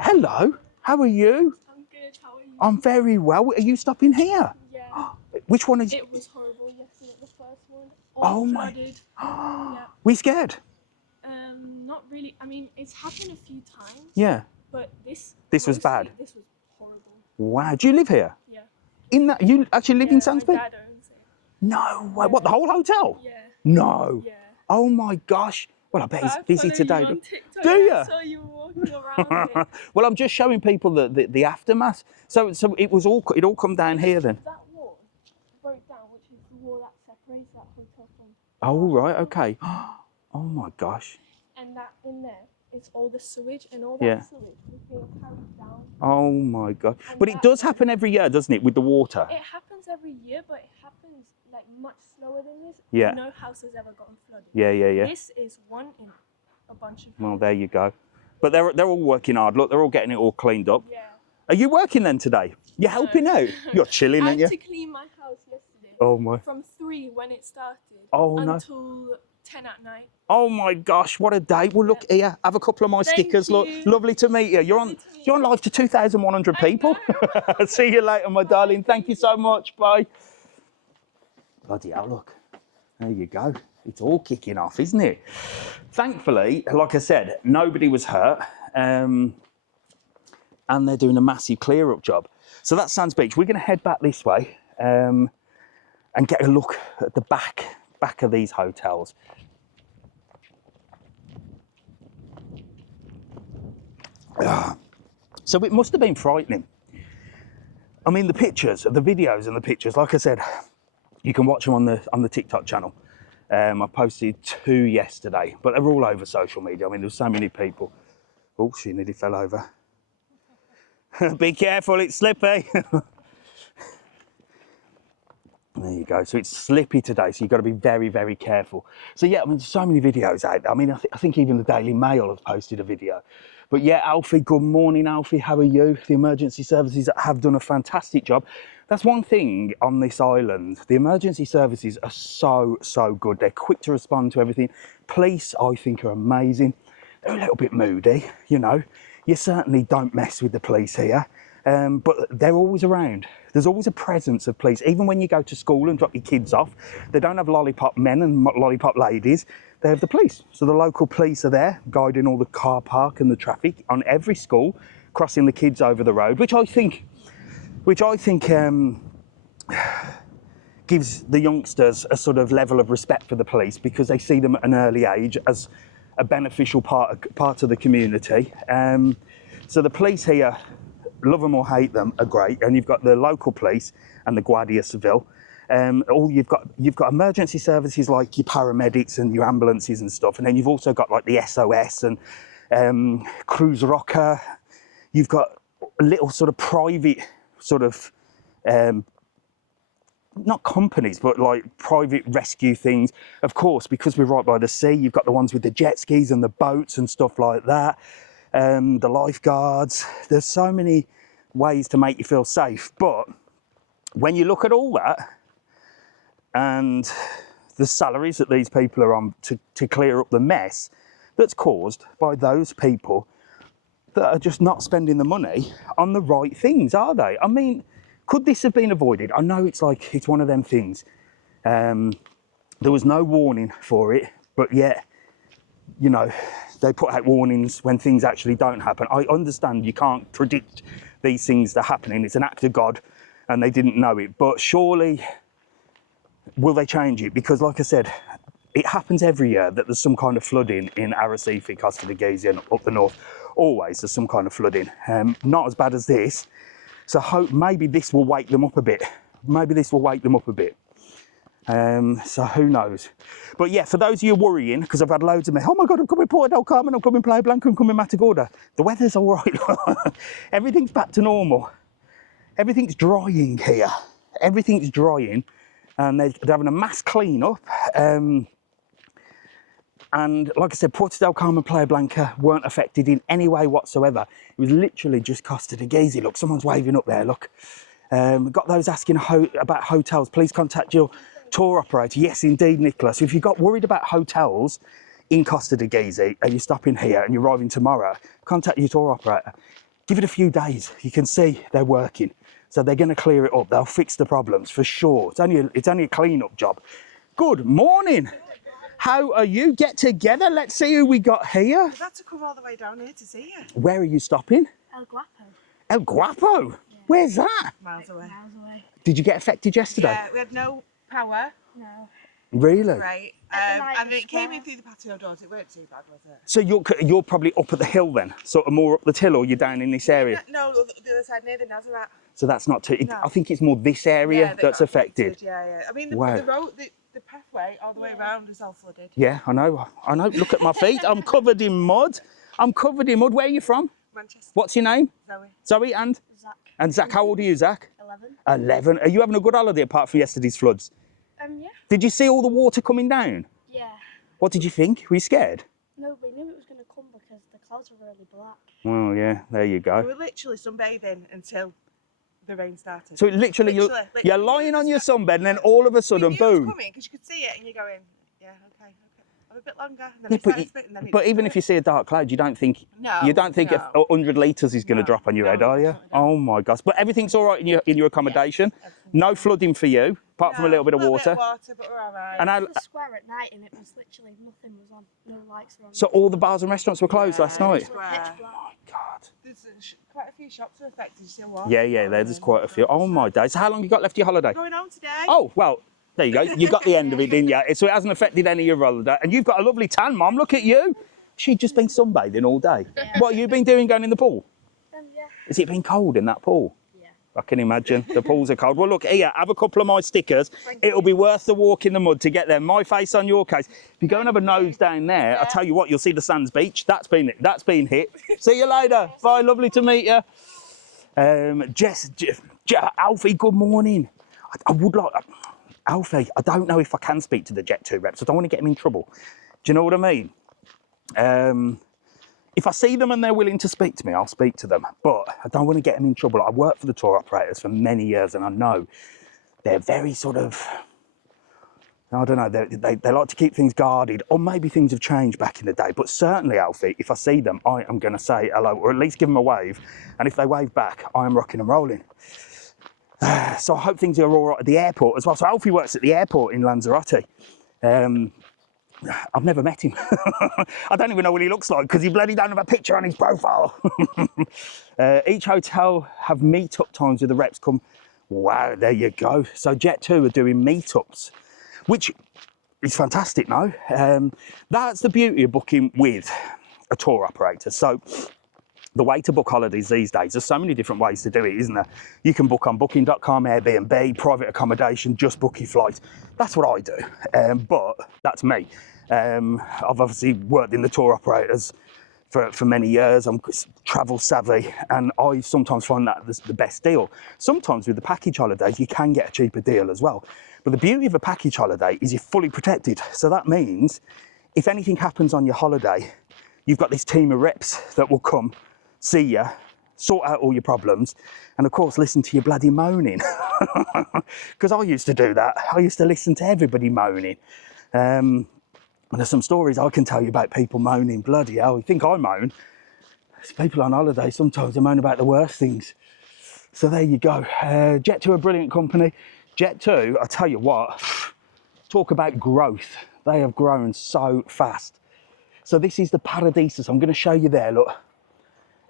Hello. How are you? I'm good. How are you? I'm very well. Are you stopping here? Yeah. Which one is? It was horrible yesterday, the first one. Oh my. Flooded. Yeah. We scared? Not really. I mean, it's happened a few times. Yeah. But this. This was mostly, bad? This was horrible. Wow. Do you live here? Yeah. In that, you actually live in Sands Beach? My dad owns it. No way. What, the whole hotel? Yeah. No. Yeah. Oh my gosh. Well, I bet he's But I busy follow today. You on TikTok. Do I you? saw you walking around it. Well, I'm just showing people the aftermath. So it all come down here then. That wall broke down, which is the wall that separates that hotel from. Oh right, okay. Oh my gosh. And that in there is all the sewage, and all that Yeah. sewage is being carried down. Oh my god. And But it that- does happen every year, doesn't it, with the water? It happens every year, but it happens like much slower than this. Yeah. No house has ever gotten flooded. Yeah. This is one in a bunch of. Well, there you go. But they're all working hard. Look, they're all getting it all cleaned up. Yeah. Are you working then today? You're helping out? You're chilling, I aren't had you? to clean my house yesterday. Oh my. From 3 when it started. Oh, no. Until 10 at night. Oh my gosh, what a day. Well, look here, have a couple of my Thank stickers. Look, you. lovely to meet you. You're on live to 2,100 people. See you later, my darling. Thank you so much. Bye. Bloody hell, look. There you go. It's all kicking off, isn't it? Thankfully, like I said, nobody was hurt. And they're doing a massive clear-up job. So that's Sands Beach. We're going to head back this way and get a look at the back of these hotels. So it must have been frightening. I mean, the videos and the pictures, like I said, you can watch them on the TikTok channel. I posted 2 yesterday, but they're all over social media. I mean, there's so many people. Oh, she nearly fell over. Be careful, it's slippy. There you go. So it's slippy today, so you've got to be very, very careful. So yeah, I mean, there's so many videos out there. I mean, I think even the Daily Mail have posted a video. But yeah, Alfie, good morning, Alfie. How are you? The emergency services have done a fantastic job. That's one thing on this island. The emergency services are so good. They're quick to respond to everything. Police, I think, are amazing. They're a little bit moody, you know. You certainly don't mess with the police here. But they're always around. There's always a presence of police. Even when you go to school and drop your kids off, they don't have lollipop men and lollipop ladies. They have the police. So the local police are there, guiding all the car park and the traffic on every school, crossing the kids over the road, which I think gives the youngsters a sort of level of respect for the police, because they see them at an early age as a beneficial part of the community. So the police here, love them or hate them, are great. And you've got the local police and the Guardia Civil. You've got emergency services like your paramedics and your ambulances and stuff. And then you've also got like the SOS and Cruz Rocker. You've got little sort of private sort of, not companies, but like private rescue things. Of course, because we're right by the sea, you've got the ones with the jet skis and the boats and stuff like that. The lifeguards. There's so many ways to make you feel safe. But when you look at all that and the salaries that these people are on to clear up the mess that's caused by those people that are just not spending the money on the right things, are they? I mean, could this have been avoided? I know it's one of them things. There was no warning for it, but yet, you know, they put out warnings when things actually don't happen. I understand you can't predict these things that are happening. It's an act of God and they didn't know it. But surely, will they change it? Because like I said, it happens every year that there's some kind of flooding in Arrecife, Costa Teguise and up the north. Always there's some kind of flooding. Not as bad as this. So hope maybe this will wake them up a bit. So who knows? But yeah, for those of you worrying, because I've had loads of me, oh my God, I'm coming Porto del Carmen, I'm coming Playa Blanca, I'm coming Matagorda. The weather's all right. Everything's back to normal. Everything's drying here. Everything's drying. And they're having a mass clean up. And like I said, Porto del Carmen, Playa Blanca weren't affected in any way whatsoever. It was literally just Costa Teguise. Look, someone's waving up there, look. Got those asking about hotels. Please contact your tour operator. Yes, indeed, Nicholas. If you got worried about hotels in Costa Teguise and you're stopping here and you're arriving tomorrow, contact your tour operator. Give it a few days. You can see they're working. So they're going to clear it up. They'll fix the problems for sure. It's only a clean-up job. Good morning. How are you? Get together. Let's see who we got here. I've had to come all the way down here to see you. Where are you stopping? El Guapo. El Guapo? Yeah. Where's that? Miles away. Miles away. Did you get affected yesterday? Yeah, we had no power. No. Really? Right. At the And it came in square. through the patio doors. It weren't too bad, was it? So you're probably up at the hill then, sort of more up the hill, or you're down in this area? No, the other side near the Nazareth. So that's not too. No. I think it's more this area Yeah, they that's got affected. Yeah. I mean, the Wow. road, the pathway all the way around is all flooded. Yeah, I know. Look at my feet. I'm covered in mud. Where are you from? Manchester. What's your name? Zoe. Zoe and? Zach. And Zach, how old are you, Zach? 11. 11. Are you having a good holiday apart from yesterday's floods? Yeah. Did you see all the water coming down? Yeah. What did you think? Were you scared? No, we knew it was going to come because the clouds were really black. Well, yeah, there you We go. were literally sunbathing until the rain started. So literally, you're lying on your sunbed and then all of a sudden, we knew it was boom. coming because you could see it and you're going, yeah, okay. I'm a bit longer. And then Yeah, it started spitting, then it but just even if you see a dark cloud, you don't think No, a 100 litres is going to No, drop on your head, no, are you? definitely not. Oh my gosh! But everything's all right in your accommodation. No flooding for you, apart from a little bit of water. But we're all right. And It was the square at night and it was literally nothing was on. No lights were on. so all the bars and restaurants were closed last Yeah, night. It was pitch black. God. There's quite a few shops are affected. You see what? Yeah. There's quite a few. Oh my days! So how long you got left of your holiday? Going home today. Oh well. There you go. You got the end of it, didn't you? So it hasn't affected any of your holiday. And you've got a lovely tan, Mum. Look at you. She's just been sunbathing all day. Yeah. What have you been doing going in the pool? Yeah. Has it been cold in that pool? Yeah. I can imagine. The pools are cold. Well, look, here, have a couple of my stickers. It'll be worth the walk in the mud to get there. My face on your case. If you go and have a nose down there, I'll tell you what, you'll see the Sands Beach. That's been hit. See you later. Bye, lovely to meet you. Alfie, good morning. I would like, Alfie, I don't know if I can speak to the Jet 2 reps. I don't want to get him in trouble. Do you know what I mean? If I see them and they're willing to speak to me, I'll speak to them. But I don't want to get them in trouble. I worked for the tour operators for many years, and I know they're very sort of, I don't know, they like to keep things guarded, or maybe things have changed back in the day. But certainly, Alfie, if I see them, I am going to say hello, or at least give them a wave. And if they wave back, I am rocking and rolling. So I hope things are all right at the airport as well. So Alfie works at the airport in Lanzarote. I've never met him. I don't even know what he looks like because he bloody don't have a picture on his profile. Each hotel have meet-up times with the reps come. Wow, there you go. So Jet 2 are doing meetups, which is fantastic, no? That's the beauty of booking with a tour operator. So the way to book holidays these days, there's so many different ways to do it, isn't there? You can book on booking.com, Airbnb, private accommodation, just book your flight. That's what I do, but that's me. I've obviously worked in the tour operators for many years. I'm travel savvy, and I sometimes find that the best deal. Sometimes with the package holidays, you can get a cheaper deal as well. But the beauty of a package holiday is you're fully protected. So that means if anything happens on your holiday, you've got this team of reps that will come, see you, sort out all your problems, and of course listen to your bloody moaning. Because I used to do that. I used to listen to everybody moaning. And there's some stories I can tell you about people moaning. Bloody hell, you think I moan? There's people on holiday, sometimes they moan about the worst things. So there you go. Jet 2 are a brilliant company. Jet 2, I tell you what, talk about growth. They have grown so fast. So this is the Paradisus. I'm going to show you there, look.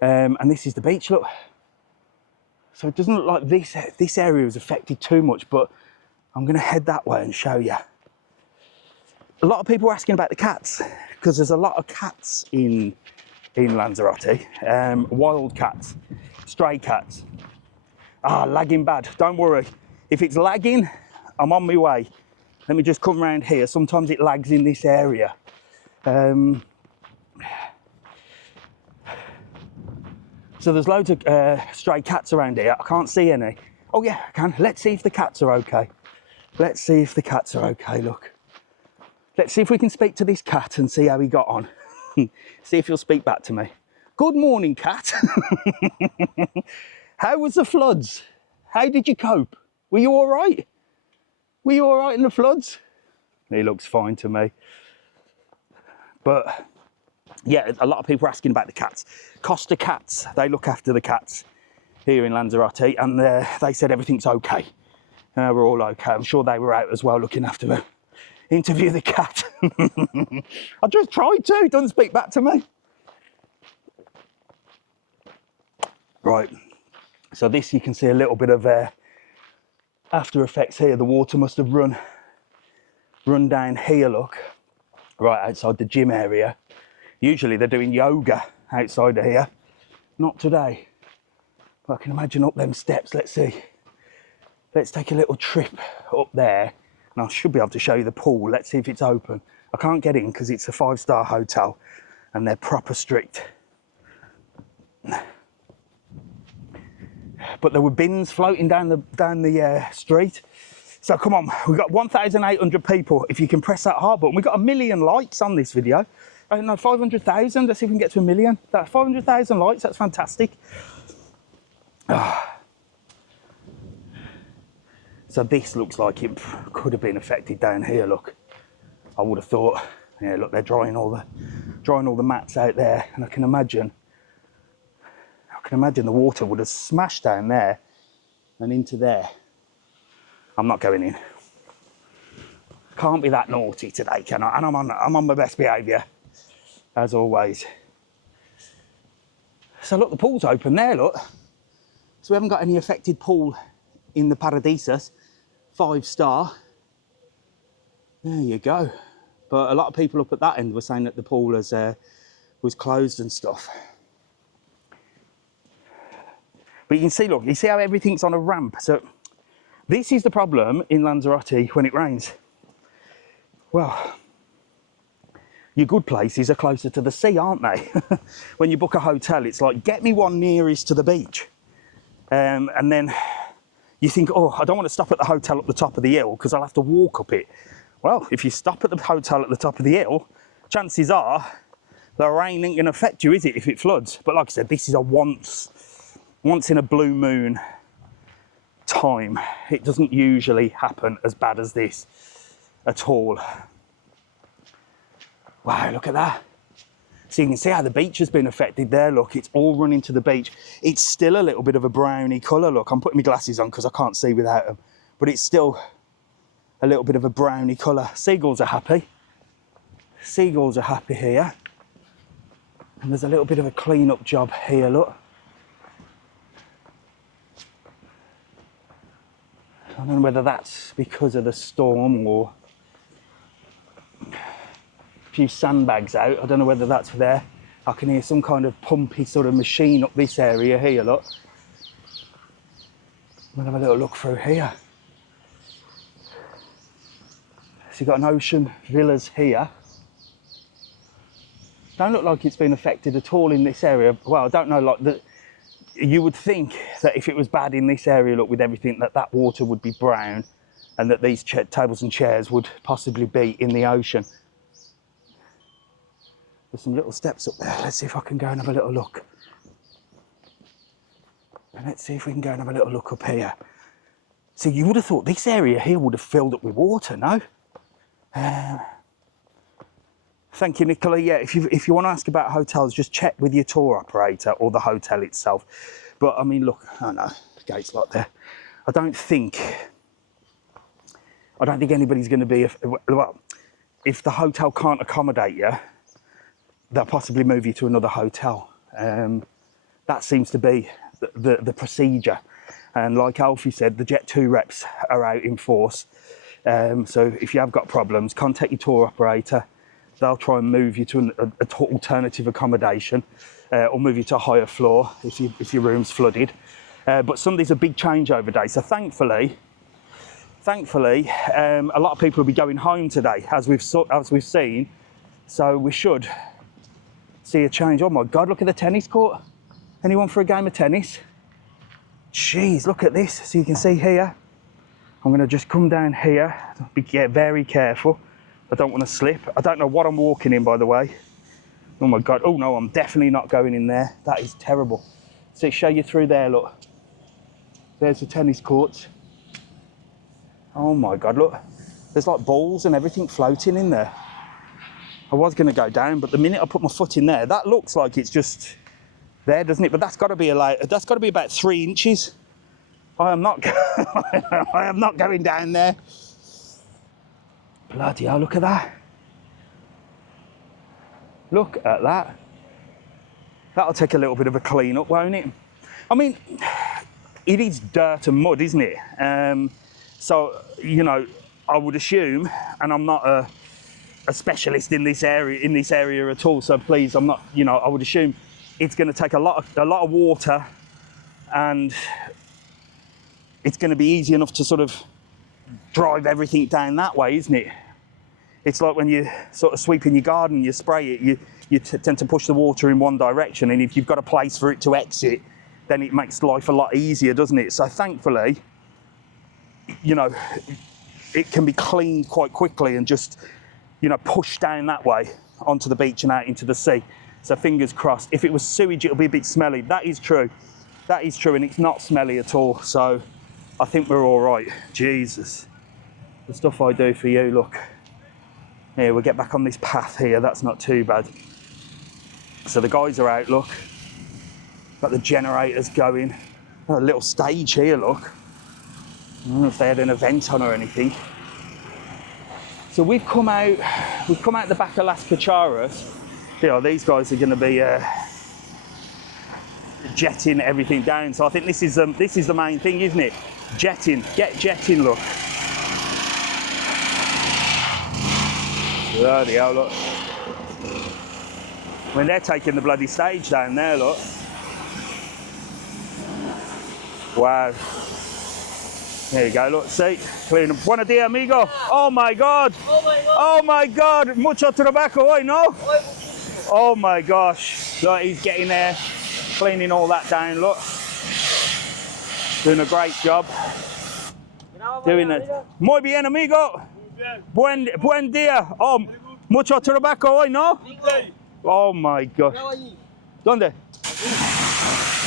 And this is the beach, look. So it doesn't look like this area is affected too much, but I'm going to head that way and show you. A lot of people are asking about the cats, because there's a lot of cats in Lanzarote. Wild cats, stray cats. Lagging bad, don't worry. If it's lagging, I'm on my way. Let me just come around here. Sometimes it lags in this area. So there's loads of stray cats around here. I can't see any. Oh yeah, I can. Let's see if the cats are okay. Let's see if the cats are okay, look. Let's see if we can speak to this cat and see how he got on. See if he'll speak back to me. Good morning, cat. How was the floods? How did you cope? Were you all right? Were you all right in the floods? He looks fine to me. But yeah, a lot of people are asking about the cats. Costa Cats, they look after the cats here in Lanzarote, and they said everything's okay. We're all okay. I'm sure they were out as well looking after her. Interview the cat. I just tried to, it doesn't speak back to me. Right, so this you can see a little bit of after effects here. The water must have run down here, look, right outside the gym area. Usually they're doing yoga outside of here. Not today. But I can imagine up them steps. Let's see. Let's take a little trip up there. And I should be able to show you the pool. Let's see if it's open. I can't get in because it's a 5-star hotel and they're proper strict. But there were bins floating down the street. So come on, we've got 1,800 people. If you can press that heart button, we've got 1 million likes on this video. I don't know, 500,000. Let's see if we can get to 1 million. That's 500,000 likes. That's fantastic. So this looks like it could have been affected down here. Look, I would have thought. Yeah, look, they're drying all the mats out there, and I can imagine the water would have smashed down there and into there. I'm not going in. Can't be that naughty today, can I? And I'm on my best behaviour, as always. So look, the pool's open there, look. So we haven't got any affected pool in the Paradisus. 5-star. There you go. But a lot of people up at that end were saying that the pool was closed and stuff. But you can see, look, you see how everything's on a ramp. So this is the problem in Lanzarote when it rains. Well, your good places are closer to the sea, aren't they? When you book a hotel, it's like, get me one nearest to the beach. And then you think, oh, I don't want to stop at the hotel at the top of the hill because I'll have to walk up it. Well, if you stop at the hotel at the top of the hill, chances are the rain ain't going to affect you, is it, if it floods? But like I said, this is a once in a blue moon time. It doesn't usually happen as bad as this at all. Wow, look at that. So you can see how the beach has been affected there. Look, it's all running to the beach. It's still a little bit of a browny colour. Look, I'm putting my glasses on because I can't see without them. But it's still a little bit of a browny colour. Seagulls are happy. Seagulls are happy here. And there's a little bit of a clean-up job here, look. I don't know whether that's because of the storm or a few sandbags out. I don't know whether that's there. I can hear some kind of pumpy sort of machine up this area here, look. We'll have a little look through here. So you've got an ocean villas here. Don't look like it's been affected at all in this area. Well, I don't know, like that. You would think that if it was bad in this area, look, with everything, that water would be brown and that these tables and chairs would possibly be in the ocean. There's some little steps up there. Let's see if I can go and have a little look. And let's see if we can go and have a little look up here. So you would have thought this area here would have filled up with water, no? Thank you, Nicola. Yeah, if you want to ask about hotels, just check with your tour operator or the hotel itself. But I mean, look, I know the gate's locked there. I don't think anybody's going to be. Well, if the hotel can't accommodate you, they'll possibly move you to another hotel. That seems to be the procedure. And like Alfie said, the Jet 2 reps are out in force. So if you have got problems, contact your tour operator. They'll try and move you to an alternative accommodation or move you to a higher floor if your room's flooded. But Sunday's a big changeover day. So thankfully, a lot of people will be going home today, as we've seen. So we should see a change. Oh my God, look at the tennis court. Anyone for a game of tennis? Jeez, look at this. So you can see here, I'm going to just come down here. Get very careful. I don't want to slip. I don't know what I'm walking in, by the way. Oh my God. Oh no, I'm definitely not going in there. That is terrible. So show you through there, look. There's the tennis courts. Oh my God, look. There's like balls and everything floating in there. I was going to go down, but the minute I put my foot in there, that looks like it's just there, doesn't it? But that's got to be about 3 inches. I am not I am not going down there. Bloody hell, look at that. Look at that. That'll take a little bit of a clean up, won't it? I mean, it is dirt and mud, isn't it? So, you know, I would assume, and I'm not a specialist in this area at all, so please, I'm not, you know, I would assume it's going to take a lot of water, and it's going to be easy enough to sort of drive everything down that way, isn't it? It's like when you sort of sweep in your garden, you spray it, you tend to push the water in one direction, and if you've got a place for it to exit, then it makes life a lot easier, doesn't it? So thankfully, you know, it can be cleaned quite quickly and just, you know, pushed down that way onto the beach and out into the sea. So fingers crossed. If it was sewage, it'll be a bit smelly. That is true. That is true, and it's not smelly at all. So I think we're all right. Jesus. The stuff I do for you, look. Here, we'll get back on this path here. That's not too bad. So the guys are out, look. Got the generators going. Got a little stage here, look. I don't know if they had an event on or anything. So we've come out the back of Las Cucharas. You know, these guys are going to be jetting everything down. So I think this is the main thing, isn't it? Jetting. Get jetting, look. Bloody hell, look. I mean, they're taking the bloody stage down there, look. Wow. There you go, look, see? Clean up. Buenos dias, amigo. Oh my God. Oh my God. Oh my God. Mucho trabajo hoy, no? Oh my gosh. Look, he's getting there, cleaning all that down, look. Doing a great job. Doing it. Muy bien, amigo. Buen día. Oh, mucho trabajo hoy, ¿no? Oh my gosh. ¿Dónde?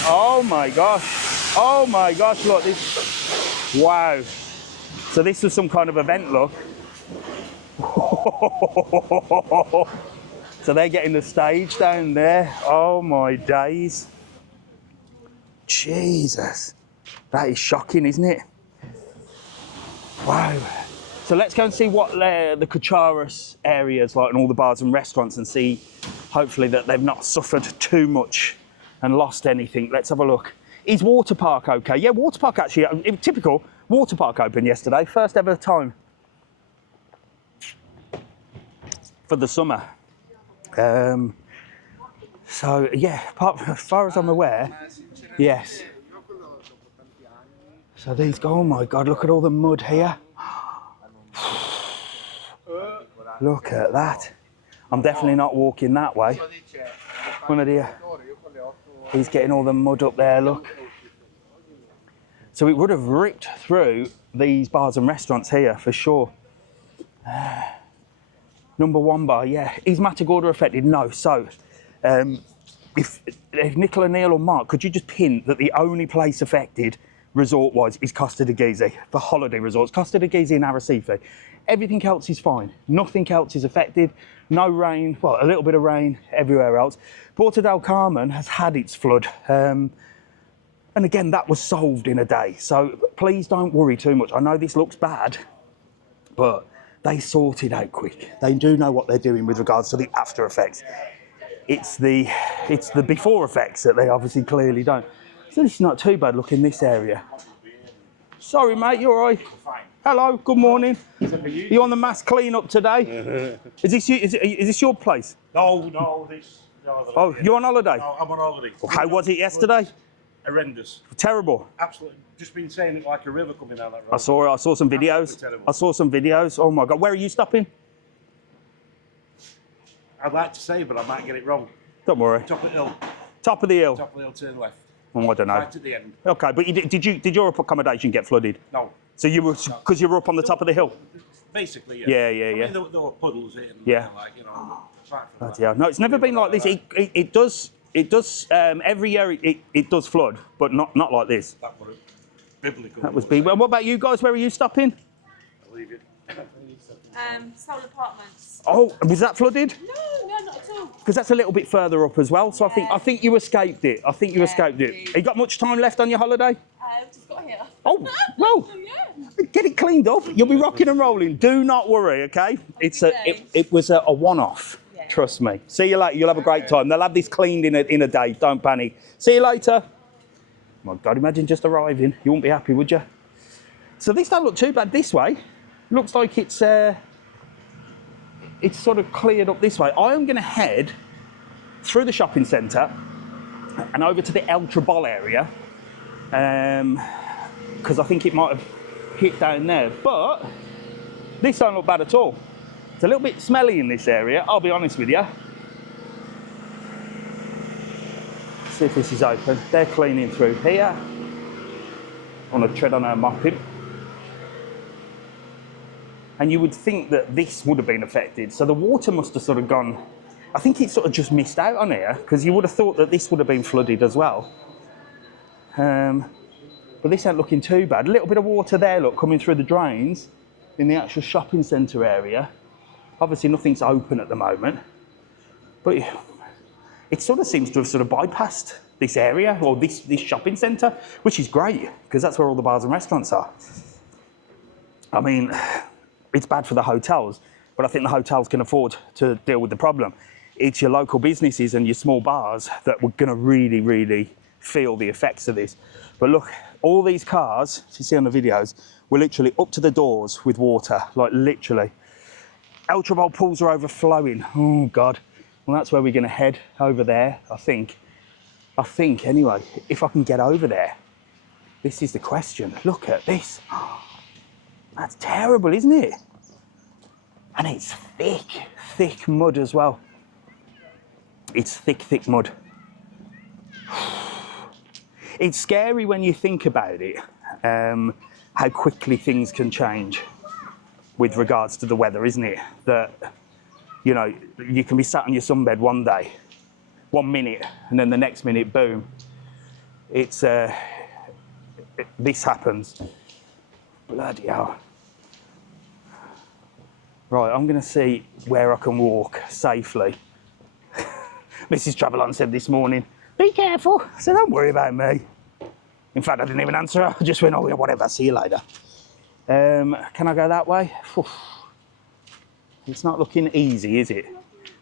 Oh my gosh. Oh my gosh, look. This. Wow. So this was some kind of event, look. So they're getting the stage down there. Oh my days. Jesus. That is shocking, isn't it? Wow. So let's go and see what the Cucharas area is like and all the bars and restaurants and see, hopefully, that they've not suffered too much and lost anything. Let's have a look. Is Water Park okay? Yeah, Water Park actually, typical, Water Park opened yesterday, first ever time for the summer. So yeah, as far as I'm aware, yes. So these go, oh my God, look at all the mud here. Look at that. I'm definitely not walking that way. One of the, he's getting all the mud up there, look. So it would have ripped through these bars and restaurants here for sure. Number one bar, yeah. Is Matagorda affected? No. So, if Nicola, Neil or Mark, could you just pin that the only place affected resort-wise is Costa Teguise, the holiday resorts, Costa Teguise and Arrecife. Everything else is fine. Nothing else is affected. No rain, well, a little bit of rain everywhere else. Porto del Carmen has had its flood. And again, that was solved in a day. So please don't worry too much. I know this looks bad, but they sorted out quick. They do know what they're doing with regards to the after effects. It's the before effects that they obviously clearly don't. So this is not too bad, look in this area. Sorry mate, you all right? Hello, good morning. You on the mass clean-up today? Is this your place? No, this. Oh, you're on holiday? No, I'm on holiday. Well, how was it yesterday? Horrendous. Terrible. Absolutely. Just been saying it like a river coming down that road. I saw some videos. I saw some videos. Oh my God, where are you stopping? I'd like to say, but I might get it wrong. Don't worry. Top of the hill. Top of the hill. Top of the hill, turn left. Oh, I don't know. Right at the end. Okay, but did your accommodation get flooded? No. So you were, because you were up on the top of the hill? Basically, Yeah. yeah. I mean, there were puddles in. Yeah. Like, you know. Yeah. No, it's never been like this. It does. Every year it does flood, but not like this. That was biblical. That was biblical. What about you guys? Where are you stopping? I'll leave it. Soul Apartments. Oh, was that flooded? No, not at all. Because that's a little bit further up as well. So I think you escaped it. I think you escaped it. Have you got much time left on your holiday? I've just got here. Oh, well, get it cleaned up. You'll be rocking and rolling. Do not worry, okay? It was a one-off. Yeah. Trust me. See you later. You'll have a great time. They'll have this cleaned in a day. Don't panic. See you later. My God, imagine just arriving. You wouldn't be happy, would you? So this don't look too bad this way. Looks like it's sort of cleared up this way. I am going to head through the shopping centre and over to the El Trebol area because I think it might have hit down there. But this don't look bad at all. It's a little bit smelly in this area, I'll be honest with you. See if this is open. They're cleaning through here. I want to tread on her mopping. And you would think that this would have been affected. So the water must have sort of gone, I think it sort of just missed out on here because you would have thought that this would have been flooded as well. But this ain't looking too bad. A little bit of water there, look, coming through the drains in the actual shopping centre area. Obviously nothing's open at the moment, but it sort of seems to have sort of bypassed this area or this shopping centre, which is great because that's where all the bars and restaurants are. I mean, it's bad for the hotels, but I think the hotels can afford to deal with the problem. It's your local businesses and your small bars that were going to really, really feel the effects of this. But look, all these cars, as you see on the videos, were literally up to the doors with water, like literally. El Trebol pools are overflowing. Oh, God. Well, that's where we're going to head, over there, I think. Anyway, if I can get over there. This is the question. Look at this. That's terrible, isn't it? And it's thick mud as well. It's thick mud. It's scary when you think about it, how quickly things can change with regards to the weather, isn't it? That, you know, you can be sat on your sunbed one day, 1 minute, and then the next minute, boom, it's this happens. Bloody hell. Right, I'm going to see where I can walk safely. Mrs. TravelON said this morning, be careful. I said, don't worry about me. In fact, I didn't even answer her. I just went, oh yeah, whatever, see you later. Can I go that way? It's not looking easy, is it?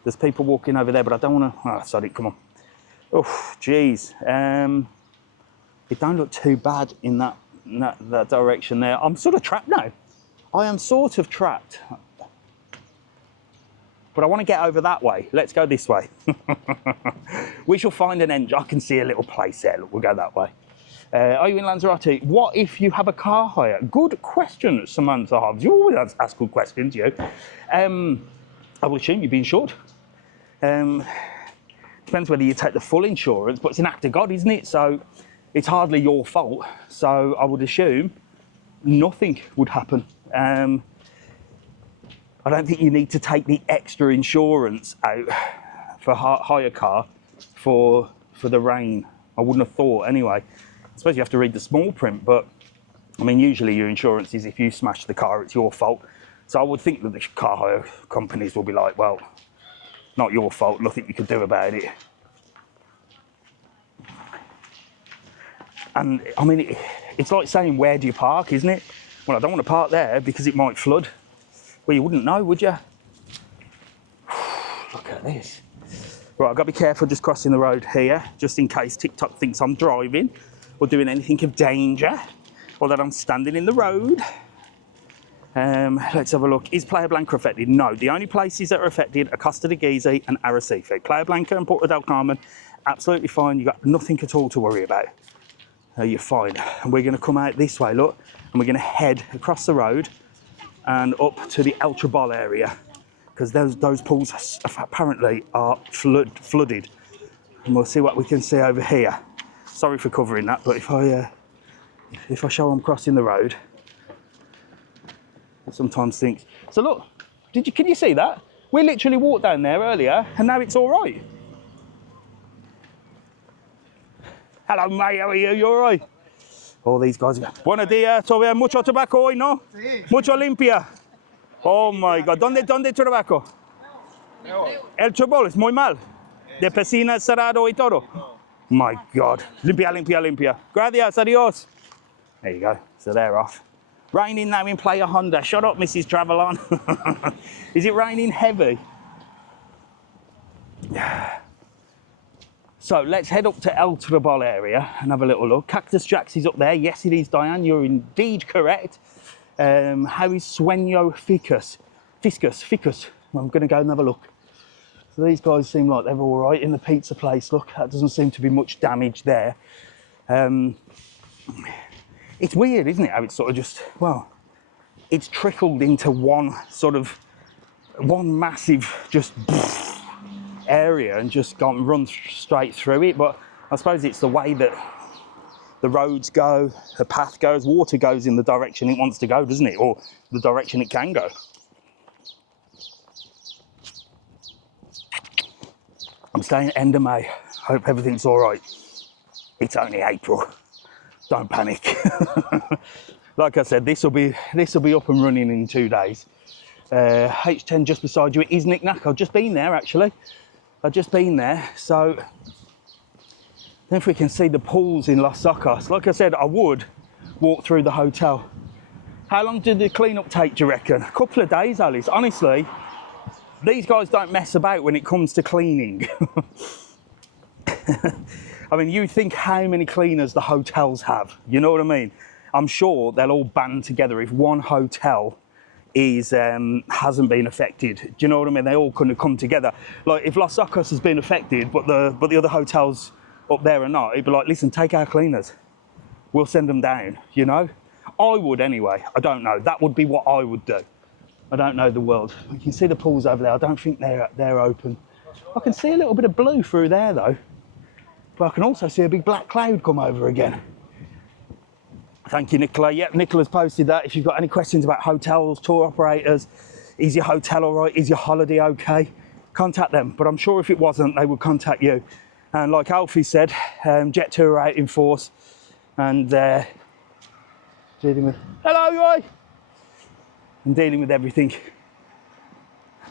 There's people walking over there, but I don't want to... Oh, sorry, come on. Oh, geez. It don't look too bad in that direction there. I'm sort of trapped now. I am sort of trapped. But I want to get over that way. Let's go this way. We shall find an end. I can see a little place there. Look, we'll go that way. Are you in Lanzarote? What if you have a car hire? Good question, Samantha Hobbs. You always ask good questions, you. I will assume you've been insured. Depends whether you take the full insurance, but it's an act of God, isn't it? So it's hardly your fault. So I would assume nothing would happen. I don't think you need to take the extra insurance out for hire car for the rain. I wouldn't have thought anyway. I suppose you have to read the small print, but I mean, usually your insurance is if you smash the car, it's your fault. So I would think that the car hire companies will be like, well, not your fault, nothing you could do about it. And I mean, it's like saying, where do you park, isn't it? Well, I don't want to park there because it might flood. Well, you wouldn't know, would you? Look at this. Right, I've got to be careful just crossing the road here, just in case TikTok thinks I'm driving or doing anything of danger, or that I'm standing in the road. Let's have a look. Is Playa Blanca affected? No. The only places that are affected are Costa Teguise and Arrecife. Playa Blanca and Puerto del Carmen, absolutely fine. You've got nothing at all to worry about. You're fine. And we're going to come out this way, look, and we're going to head across the road and up to the El Trebol area, because those pools apparently are flooded. And we'll see what we can see over here. Sorry for covering that, but if I show I'm crossing the road, I sometimes think. So look, can you see that? We literally walked down there earlier, and now it's all right. Hello, mate. How are you? You all right? All these guys. Buenos días. Todavía mucho tobacco hoy, ¿no? Sí. Mucho limpia. Oh my God. ¿Dónde trabajo? El Trebol es muy mal. De piscina cerrado y todo. My God. Limpia, limpia, limpia. Gracias, adios. There you go. So they're off. Raining now in Playa Honda. Shut up, Mrs. TravelON. Is it raining heavy? So let's head up to El Trebol area and have a little look. Cactus Jack's is up there. Yes, it is, Diane. You're indeed correct. How is Sueño Ficus? Ficus. Well, I'm going to go and have a look. So these guys seem like they're all right in the pizza place. Look, that doesn't seem to be much damage there. It's weird, isn't it? How it's sort of just, well, it's trickled into one massive just area and just run straight through it. But I suppose it's the way that the roads go, the path goes, water goes in the direction it wants to go, doesn't it? Or the direction it can go. I'm staying end of May. Hope everything's all right. It's only April. Don't panic. Like I said, this will be up and running in 2 days. H10 just beside you. It is Knick Knack. I've just been there actually. I've just been there. So then if we can see the pools in Los Zocos. Like I said, I would walk through the hotel. How long did the clean-up take, do you reckon? A couple of days, Alice. Honestly, these guys don't mess about when it comes to cleaning. I mean, you think how many cleaners the hotels have, you know what I mean? I'm sure they'll all band together if one hotel hasn't been affected. Do you know what I mean? They all kind of come together. Like if Los Zocos has been affected, but the other hotels up there are not, it'd be like, listen, take our cleaners. We'll send them down, you know? I would anyway, I don't know. That would be what I would do. I don't know the world. You can see the pools over there. I don't think they're open. I can see a little bit of blue through there though. But I can also see a big black cloud come over again. Thank you, Nicola. Yep, Nicola's posted that. If you've got any questions about hotels, tour operators, is your hotel all right? Is your holiday okay? Contact them. But I'm sure if it wasn't, they would contact you. And like Alfie said, Jet Tour are out in force and dealing with, hello, Roy! And dealing with everything.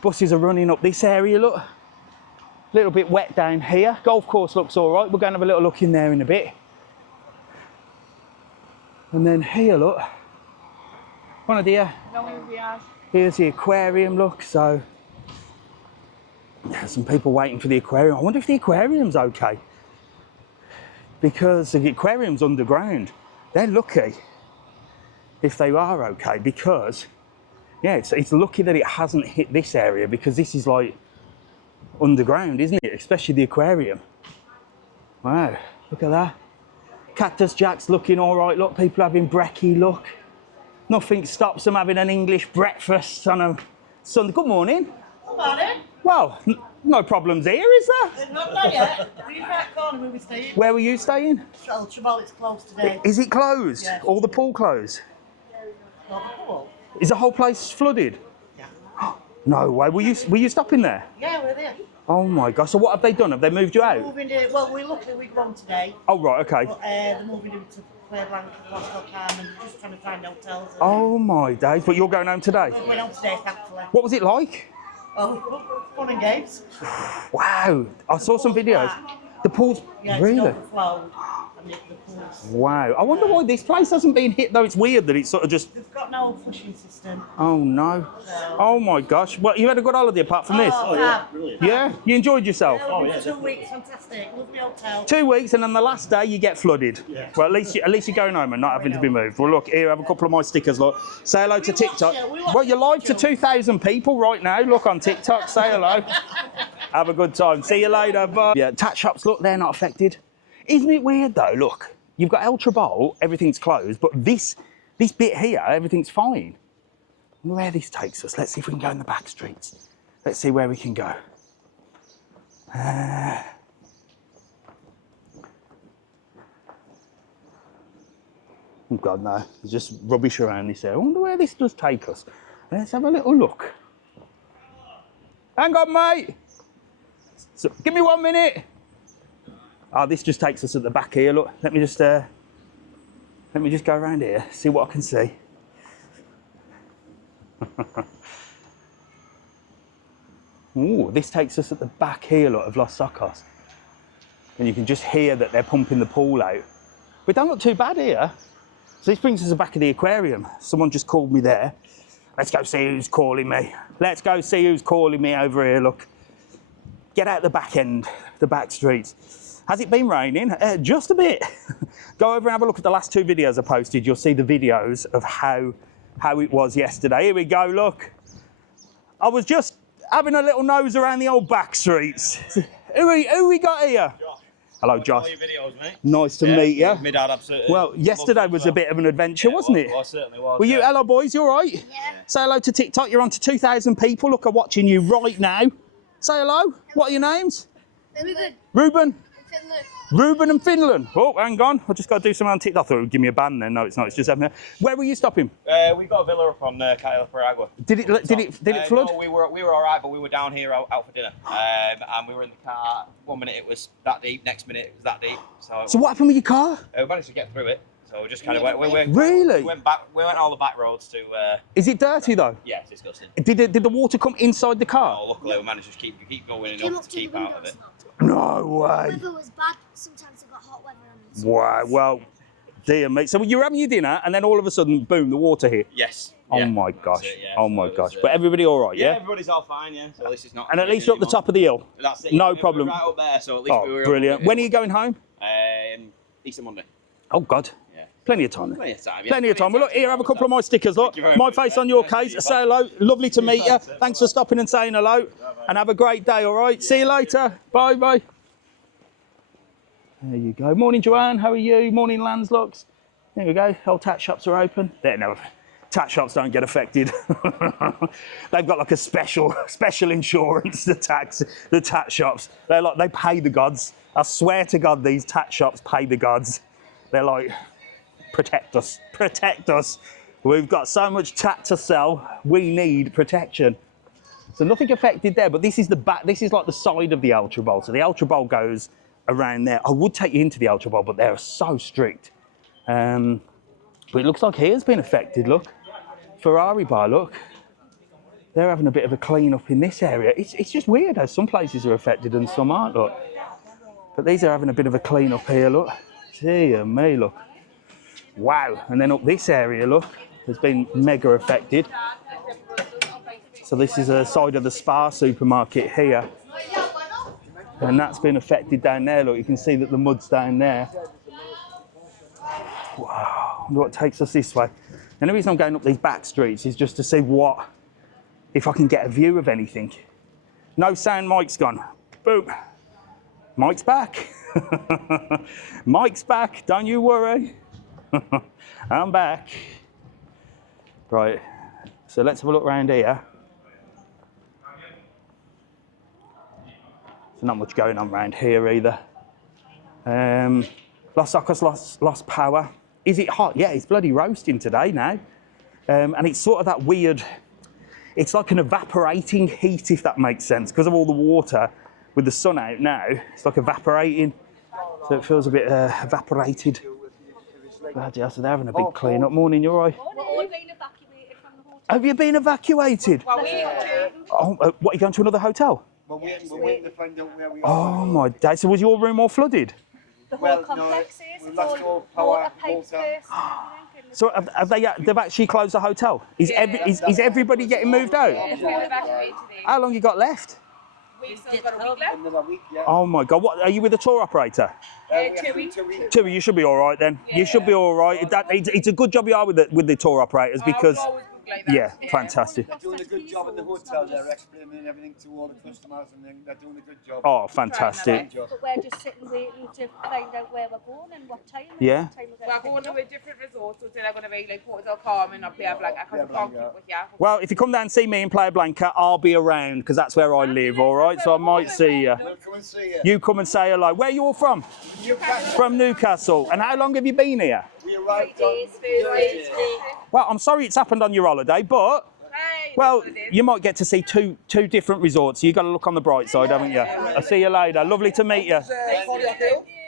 Buses are running up this area, look. A little bit wet down here. Golf course looks all right. We're going to have a little look in there in a bit. And then here, look. One idea. Here's the aquarium, look. So, there's some people waiting for the aquarium. I wonder if the aquarium's okay. Because the aquarium's underground. They're lucky if they are okay, because, yeah, it's lucky that it hasn't hit this area, because this is like underground, isn't it? Especially the aquarium. Wow, look at that. Cactus Jack's looking all right. Look, people having brekkie, look. Nothing stops them having an English breakfast on a Sunday. Good morning. Good morning. Well, no problems here, is there? Not yet. We're in that corner where we staying. Where were you staying? Well, Trebol, it's closed today. Is it closed? Yeah. All the pool closed? Not the pool. Is the whole place flooded? Yeah. No way. Were you stopping there? Yeah, we're there. Oh my gosh. So what have they done? Have they moved you out? Moving to, well, we're lucky we go home today. Oh right, okay. But they're moving into Playland, Costa Teguise, and just trying to find hotels. And Oh my days. But you're going home today? we're going home today, thankfully. What was it like? Oh, fun and games. Wow. I saw some videos. The pool's Yeah, really? it's overflowed. And the pool's... Wow. I wonder why this place hasn't been hit though. It's weird that it's sort of just... They've got no flushing system. Oh no. So... Oh my gosh. Well, you had a good holiday apart from this? Oh, Yeah, brilliant. Yeah? You enjoyed yourself? Yeah, we've been for 2 weeks, fantastic. Lovely hotel. 2 weeks, and then the last day you get flooded. Yeah. Well, at least you're going home and not having to be moved. Well, look, here, have a couple of my stickers, look. Say hello to We watch TikTok. you, we watch Well, you're live to you. 2,000 people right now. Look on TikTok, say hello. Have a good time. See you later, bye. Yeah, tat shops, look, they're not affected. Isn't it weird, though? Look, you've got El Trebol, everything's closed, but this bit here, everything's fine. I wonder where this takes us. Let's see if we can go in the back streets. Let's see where we can go. Oh God, no, there's just rubbish around this area. I wonder where this does take us. Let's have a little look. Hang on, mate. So, give me 1 minute. Oh, this just takes us at the back here. Look, let me just go around here, see what I can see. Ooh, this takes us at the back here, look, of Los Zocos. And you can just hear that they're pumping the pool out. But it don't look too bad here. So this brings us to the back of the aquarium. Someone just called me there. Let's go see who's calling me. Let's go see who's calling me over here, look. Get out the back end, the back streets. Has it been raining? Just a bit. Go over and have a look at the last 2 videos I posted. You'll see the videos of how it was yesterday. Here we go, look. I was just having a little nose around the old back streets. Who we got here? Josh. Hello, Josh. All your videos, mate. Nice to meet you. My dad absolutely. Well, yesterday was a bit of an adventure, wasn't it? Well, certainly was. Were you, hello boys, you all right? Yeah. Say hello to TikTok. You're on to 2,000 people. Look, I'm watching you right now. Say hello. What are your names? Ruben. Ruben and Finland. Oh, hang on. I just got to do something on TikTok. I thought it would give me a ban then. No, it's not. It's just having. Where were you stopping? We got a villa up on Cayo Paragua. Did it flood? No, we were all right, but we were down here out for dinner, and we were in the car. 1 minute it was that deep, next minute it was that deep. So what happened with your car? We managed to get through it. So we just kind of went. Really? We went back. We went all the back roads to. Is it dirty though? Yeah, it's disgusting. Did the water come inside the car? Oh, luckily we managed to keep going enough to keep out of it. No way. The weather was bad. Sometimes it got hot weather. And Wow. Well, dear mate. So you were having your dinner, and then all of a sudden, boom, the water hit. Yes. Oh yeah, my gosh. it, yeah. Oh my gosh. But everybody all right, yeah? Everybody's all fine, yeah. So at least it's not. And at least you're up the top of the hill. That's it. No We were problem. right up there, so at least we were. Brilliant. When are you going home? Easter Monday. Oh God. Yeah. Plenty of time. Then. Plenty of time. Yeah. Plenty of time. Well, look, here, have a couple of my stickers. Look, you very my much, face mate. on your Nice to case. meet you. Say hello. Lovely to meet you. Thanks for stopping and saying hello. And have a great day, all right? See you later. Bye, bye. There you go. Morning, Joanne. How are you? Morning, Landslocks. There we go. Old tat shops are open. There, no. Tat shops don't get affected. They've got like a special insurance. The tat shops. They pay the gods. I swear to God, these tat shops pay the gods. They're like, protect us, protect us. We've got so much tat to sell. We need protection. So nothing affected there. But this is the back. This is like the side of the Ultra Bowl. So the Ultra Bowl goes around there. I would take you into the Ultra Bowl, but they're so strict. But it looks like here's been affected, look. Ferrari bar, look. They're having a bit of a clean up in this area. It's just weird how some places are affected and some aren't, look. But these are having a bit of a clean up here, look. Dear me, look. Wow. And then up this area, look, has been mega affected. So this is a side of the Spa supermarket here. And that's been affected down there, look. You can see that the mud's down there. Wow, what takes us this way? And the reason I'm going up these back streets is just to see if I can get a view of anything. No sound, Mike's gone. Boom. Mike's back. Mike's back, don't you worry. I'm back. Right, so let's have a look around here. There's not much going on around here either. Los Zocos lost power. Is it hot? Yeah, it's bloody roasting today now. And it's sort of that weird, it's like an evaporating heat, if that makes sense, because of all the water with the sun out now. It's like evaporating, so it feels a bit evaporated. Bloody hell, so they're having a big clean up. Morning, you all right? We've been evacuated from the hotel. Have you been evacuated? Well, we What, are you going to another hotel? We're waiting to find out where we are. Oh my day, so was your room all flooded? the whole complex is. we lost all power, water pipes water. burst and everything. So they've actually closed the hotel? Is everybody getting moved out? How long you got left? We've still got a week left. Another week, yeah. Oh my God, what, are you with a tour operator? 2 weeks. 2 weeks. Two, you should be all right then. You should be all right. It's a good job you are with the tour operators because, Like that. yeah, fantastic. They're doing a good job in the hotel. They're explaining everything to all the customers and they're doing a good job. Oh, fantastic. Good job. But we're just sitting waiting to find out where we're going and what time. and Yeah. what time we're We're going to a different resort, so they're going to be like Costa Teguise up there, like I can't talk with you. Well, if you come down and see me in Playa Blanca, I'll be around because that's where I live, all right? So I might see you. We'll come and see you. You come and say hello. Where are you all from? Newcastle. From Newcastle. And how long have you been here? We arrived on Thursday. Well, I'm sorry it's happened on your holiday, but, well, you might get to see two different resorts. You've got to look on the bright side, haven't you? I'll see you later. Lovely to meet you.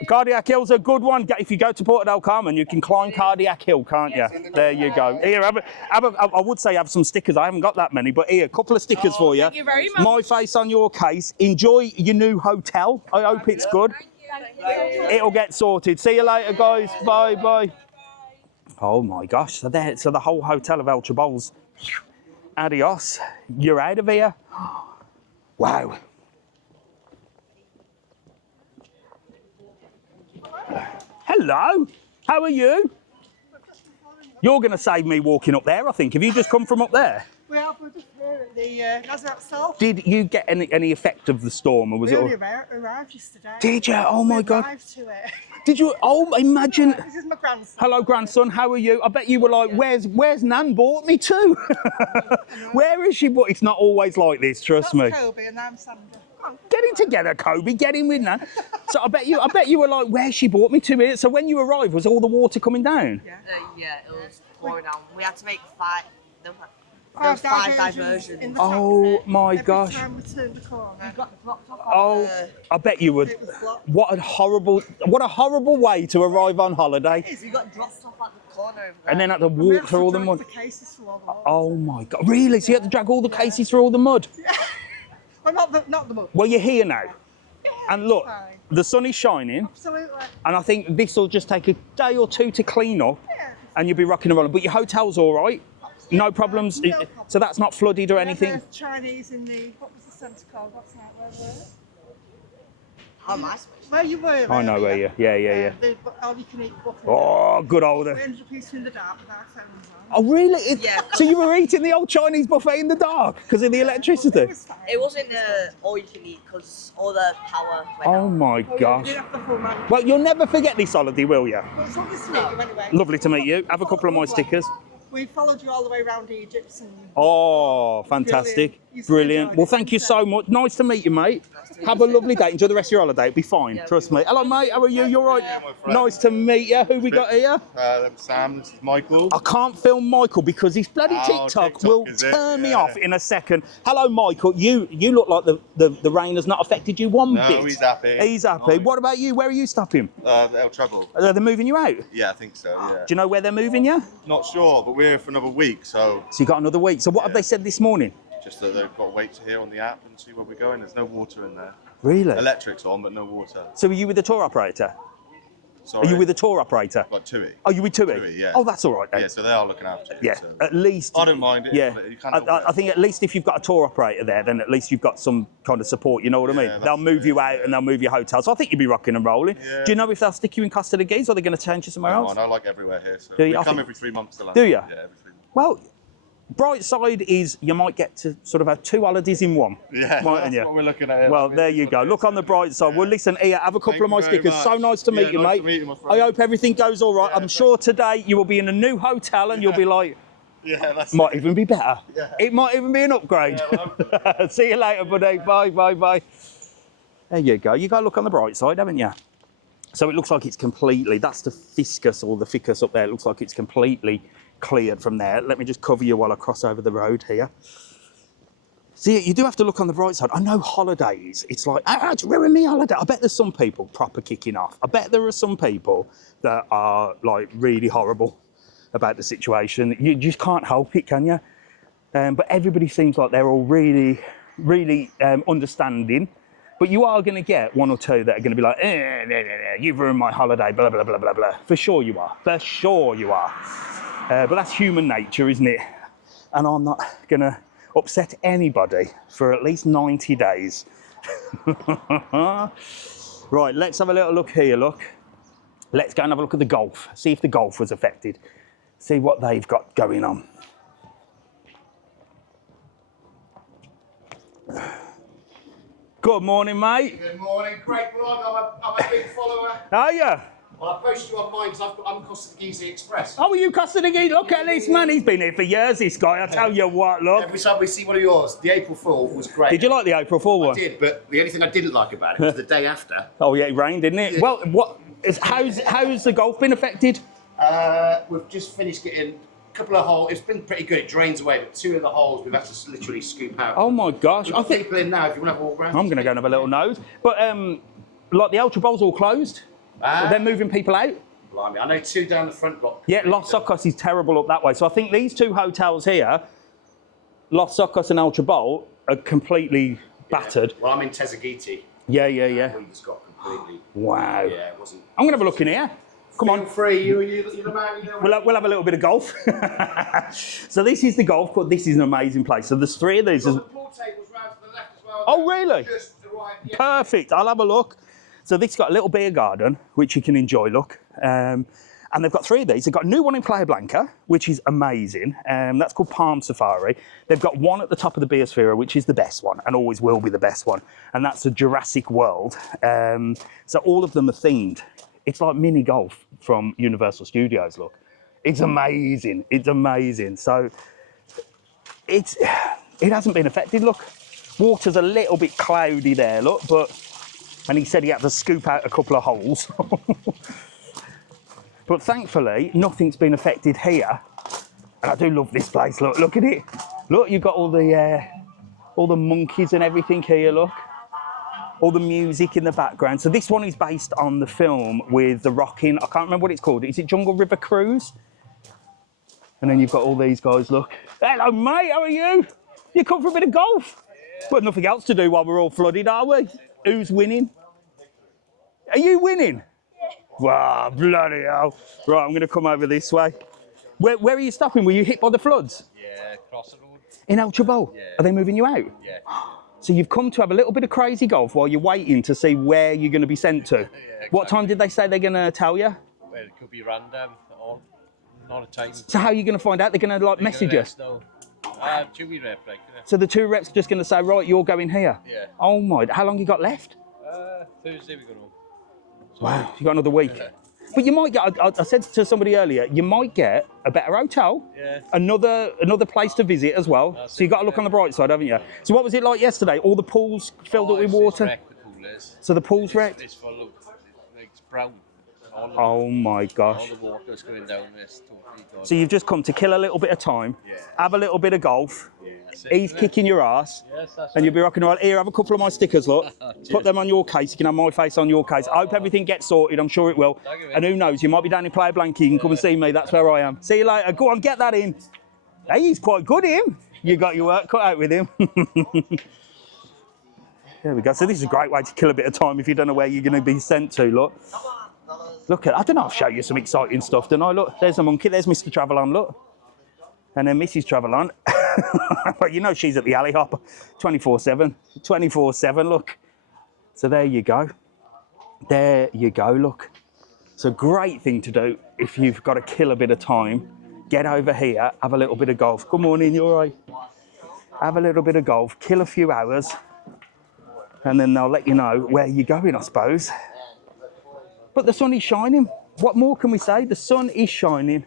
Cardiac Hill's a good one. If you go to Porto del Carmen, you can climb Cardiac Hill, can't you? There you go. Here, I would say have some stickers. I haven't got that many, but here, a couple of stickers for you. Thank you very much. My face on your case. Enjoy your new hotel. I hope it's good. It'll get sorted. See you later, guys. Bye, bye. Oh my gosh! So the whole hotel of Ultra Bowls. Adios. You're out of here. Wow. Hello. How are you? You're going to save me walking up there, I think. Have you just come from up there? Well, we're just here at the Lanzarote South. Did you get any effect of the storm, or was We it? only All... arrived yesterday. Did you? Oh my God. Arrived to it. Did you? Oh, imagine. This is my grandson. Hello, grandson. How are you? I bet you were like, "Where's Nan bought me to? Where is she? But it's not always like this. Trust me. That's Kobe and I'm Sandra. Come on. Get in together, Kobe. Get in with Nan. So I bet you were like, "Where's she bought me to?" Here. So when you arrived, was all the water coming down? Yeah, it was pouring down. We had to make five. There Our was five diversions diversions. in the Oh taxi. my Every gosh. time we turned the corner, We got dropped off. Oh, I bet you would. it was blocked. What a horrible way to arrive on holiday, We got dropped off at the corner over there. and then had to We had walk through all the drag mud. the cases through all the water. Oh my God! Really? So you had to drag all the cases through all the mud? Well, not the mud. Well, you're here now, and look, Fine. the sun is shining. Absolutely. And I think this will just take a day or two to clean up, Yeah. and you'll be rocking and rolling. But your hotel's all right, no problems. No problem. So that's not flooded or anything. The Chinese in the, what was the centre called? What's that? Where were we? How am I supposed to? Where you were. I know where you. Yeah. The all-you-can-eat buffet. Oh, good old. We ended up eating in the dark with our phones on. Oh, really? Yeah. So you were eating the old Chinese buffet in the dark because of the electricity? It was fine. It wasn't all you can eat because all the power went Oh out. my We gosh. didn't have the full man. Well, you'll never forget this holiday, will you? Well, it's lovely to meet you anyway. Lovely to meet you. Have a couple of my stickers. We followed you all the way around Egypt. And Oh, fantastic. Brilliant. You so Brilliant. enjoyed Well, it, thank you didn't so much. Nice to meet you, mate. Have a lovely day. Enjoy the rest of your holiday. It'll be fine. Trust me. Hello, mate. How are you? You all right? Nice to meet you. Who we got here? Sam, this is Michael. I can't film Michael because his bloody TikTok will turn me off in a second. Hello, Michael. You look like the rain has not affected you one bit. No, he's happy. He's happy. What about you? Where are you stopping? El Trebol. Are they moving you out? Yeah, I think so, yeah. Do you know where they're moving you? Not sure, but we're here for another week, so... So you got another week. So what have they said this morning? Just that they've got to wait to hear on the app and see where we're going. There's no water in there. Really? Electric's on, but no water. So are you with the tour operator? Sorry? Are you with the tour operator? Like TUI. Are you with TUI? TUI, yeah. Oh, that's all right then. Yeah, so they are looking after you. Yeah, So. at least. I don't mind it. Yeah, But you can't help it. I think at least if you've got a tour operator there, then at least you've got some kind of support. You know what I mean? They'll move you out and they'll move your hotel. So I think you'll be rocking and rolling. Yeah. Do you know if they'll stick you in Costa Teguise or they're going to change you somewhere else? I like everywhere here. So Do you? we I come think- every 3 months to Do London. you? Yeah, every 3 months. Well, bright side is you might get to sort of have 2 holidays in one. Yeah, mightn't that's you? what we're looking at here. Well, there you go. Look on the bright side. Well, listen, here, have a couple of my Thank you stickers. very So much. nice to meet you, nice mate. to meet you, my friend. I hope everything goes all right. I'm sure today you will be in a new hotel and you'll be like, Yeah, that's might even be better. Yeah. It might even be an upgrade. See you later, buddy. Bye, bye, bye. There you go. You got to look on the bright side, haven't you? So it looks like it's completely, that's the fiscus or the ficus up there. It looks like it's completely cleared from there. Let me just cover you while I cross over the road here. See, you do have to look on the bright side. I know holidays, it's like, it's ruined me holiday. I bet there's some people proper kicking off. I bet there are some people that are like really horrible about the situation. You just can't help it, can you? But everybody seems like they're all really, really understanding. But you are going to get 1 or 2 that are going to be like, you've ruined my holiday, blah, blah, blah, blah, blah. For sure you are. For sure you are. But that's human nature, isn't it? And I'm not going to upset anybody for at least 90 days. Right, let's have a little look here, look. Let's go and have a look at the Gulf. See if the Gulf was affected. See what they've got going on. Good morning, mate. Good morning, great blog. I'm a big follower. Are you? Well, I posted you on mine because I'm Costa Teguise Express. Oh, are you Costa Teguise? Look at this man. He's been here for years, this guy. I tell you what, look. Every time we see one of yours, the April Fool was great. Did you like the April Fool one? I did, but the only thing I didn't like about it was the day after. Oh, yeah, it rained, didn't it? Yeah. Well, how's the Gulf been affected? We've just finished getting a couple of holes. It's been pretty good. It drains away, but 2 of the holes we've had to literally scoop out. Oh, my gosh. I think People in now, if you want to have a walk around. I'm going to go and have a little nose. But, like, the Ultra Bowl's all closed. They're moving people out. Blimey, I know 2 down the front block. Yeah, Los Zocos is terrible up that way. So I think these 2 hotels here, Los Zocos and Ultra Bowl, are completely battered. Well, I'm in Tezagiti. Yeah. We just got completely. Wow. Yeah, it wasn't. I'm going to have a look in here. Come on. Feel free, you're the man. You know We'll have a little bit of golf. So this is the golf course. This is an amazing place. So there's 3 of these. The pool tables round to the left as well. Oh, really? Just to the right. Yeah. Perfect. I'll have a look. So this got a little beer garden, which you can enjoy, look. And they've got 3 of these. They've got a new one in Playa Blanca, which is amazing. That's called Palm Safari. They've got one at the top of the Biosphere, which is the best one and always will be the best one. And that's a Jurassic World. So all of them are themed. It's like mini golf from Universal Studios, look. It's amazing. It's amazing. So it hasn't been affected, look. Water's a little bit cloudy there, look, and he said he had to scoop out a couple of holes. But thankfully, nothing's been affected here. And I do love this place, look at it. Look, you've got all the monkeys and everything here, look. All the music in the background. So this one is based on the film with the rocking, I can't remember what it's called. Is it Jungle River Cruise? And then you've got all these guys, look. Hello, mate, how are you? You come for a bit of golf? But nothing else to do while we're all flooded, are we? Who's winning? Are you winning? Yeah. Wow, bloody hell. Right, I'm going to come over this way. Where are you stopping? Were you hit by the floods? Yeah, cross the road. In El Trebol? Yeah. Are they moving you out? Yeah. So you've come to have a little bit of crazy golf while you're waiting to see where you're going to be sent to. Yeah, exactly. What time did they say they're going to tell you? Well, it could be random or not a time. So how are you going to find out? They're going to like message you? TUI rep, like, So the 2 reps are just going to say, right, you're going here? Yeah. Oh my, how long you got left? Thursday we're going home. Wow, you got another week. Yeah. But you might get, I said to somebody earlier, you might get a better hotel, another place to visit as well. So you've got to look on the bright side, haven't you? So what was it like yesterday? All the pools filled up with water? So the pool's wrecked? It's full of, it's brown. Oh my gosh. All the water's going down this. So you've just come to kill a little bit of time, have a little bit of golf, he's kicking your ass, and you'll be rocking around. Here, have a couple of my stickers, look. Put them on your case, you can have my face on your case. I hope everything gets sorted, I'm sure it will. And who knows, you might be down in Playa Blanca, you can come and see me, that's where I am. See you later, go on, get that in. Hey, he's quite good, him. You got your work cut out with him. There we go, so this is a great way to kill a bit of time if you don't know where you're going to be sent to, look. Look at, I don't know, I'll show you some exciting stuff, don't I? Look, there's a monkey, there's Mr. TravelON, look. And then Mrs. TravelON. But you know she's at the alley hop 24/7, 24/7, look. So there you go. There you go, look. It's a great thing to do if you've got to kill a bit of time. Get over here, have a little bit of golf. Good morning, you all right? Have a little bit of golf, kill a few hours, and then they'll let you know where you're going, I suppose. But the sun is shining. What more can we say? The sun is shining.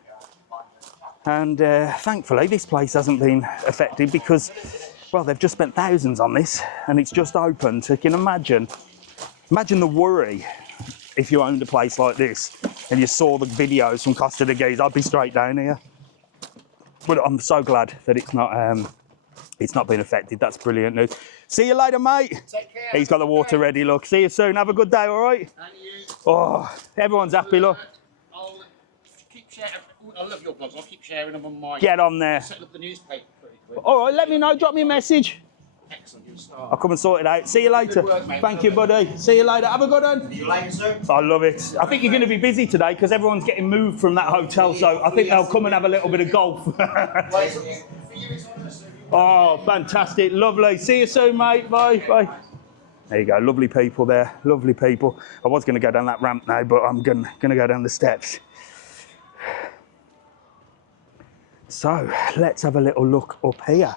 And thankfully, this place hasn't been affected because, well, they've just spent thousands on this and it's just opened. So you can imagine the worry if you owned a place like this and you saw the videos from Costa Teguise. I'd be straight down here. But I'm so glad that it's not been affected. That's brilliant news. See you later, mate. Take care. He's got the water ready, look. See you soon. Have a good day, all right? And you. Oh, everyone's happy, look. I'll keep sharing. I love your blogs. I'll keep sharing them on my. Get on there. Set up the newspaper pretty quick. All right, let me know. Drop me a message. Excellent. You're a star. I'll come and sort it out. See you later. Good work, mate. Thank you, buddy. See you later. Have a good one. See you later, sir. I love it. I think you're going to be busy today because everyone's getting moved from that hotel, so I think they'll come and have a little bit of golf. Oh, fantastic. Lovely. See you soon, mate. Bye. Bye. There you go. Lovely people there. Lovely people. I was going to go down that ramp now, but I'm going to go down the steps. So, let's have a little look up here.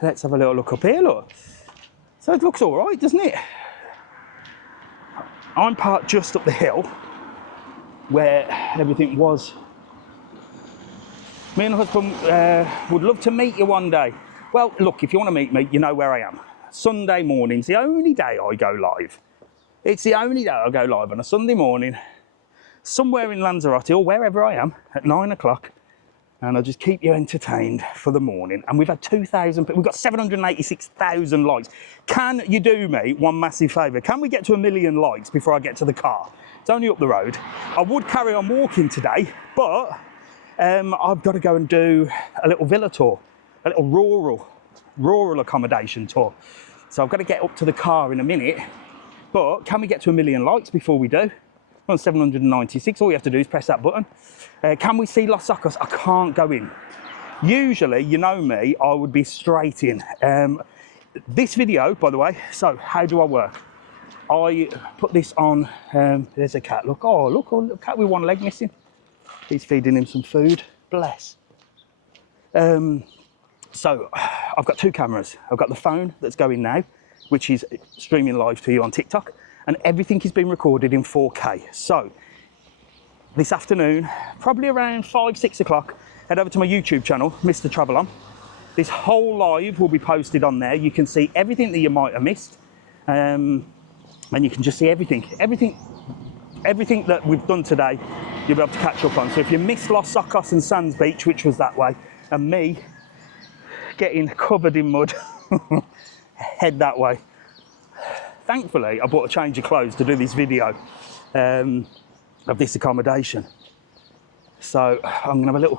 Let's have a little look up here, look. So it looks all right, doesn't it? I'm parked just up the hill where everything was. Me and my husband would love to meet you one day. Well, look, if you want to meet me, you know where I am. Sunday morning's the only day I go live. It's the only day I go live on a Sunday morning, somewhere in Lanzarote or wherever I am at 9 o'clock. And I'll just keep you entertained for the morning. And we've had 2,000, we've got 786,000 likes. Can you do me one massive favour? Can we get to 1 million likes before I get to the car? It's only up the road. I would carry on walking today, but I've got to go and do a little villa tour, a little rural accommodation tour. So I've got to get up to the car in a minute. But can we get to 1 million likes before we do? On 796, all you have to do is press that button. Can we see Los Zocos? I can't go in. Usually, you know me, I would be straight in. This video, by the way, so how do I work? I put this on, there's a cat, look, oh, look, a little cat with one leg missing. He's feeding him some food, bless. So, I've got two cameras. I've got the phone that's going now, which is streaming live to you on TikTok, and everything is being recorded in 4K. So, this afternoon, probably around 5, 6 o'clock, head over to my YouTube channel, Mr. TravelON. This whole live will be posted on there. You can see everything that you might have missed, and you can just see everything that we've done today, you'll be able to catch up on. So if you missed Los Zocos and Sands Beach, which was that way, and me getting covered in mud, head that way. Thankfully, I bought a change of clothes to do this video of this accommodation. So I'm gonna have a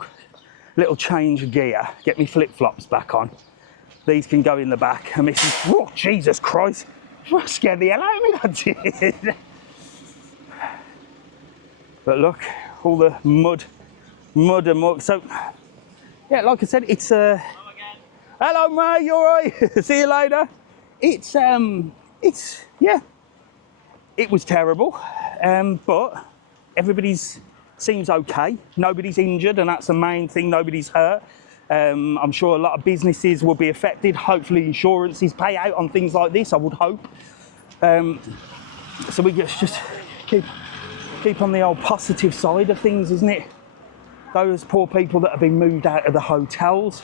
little change of gear, get me flip-flops back on. These can go in the back, and this is, oh, Jesus Christ, I scared the hell out of me, that did. But look, all the mud and muck. So, yeah, like I said, it's hello mate, you all right? See you later. Yeah, it was terrible, but everybody's seems okay. Nobody's injured, and that's the main thing. Nobody's hurt. I'm sure a lot of businesses will be affected. Hopefully insurances pay out on things like this, I would hope. So we just keep keep on the old positive side of things, isn't it? Those poor people that have been moved out of the hotels,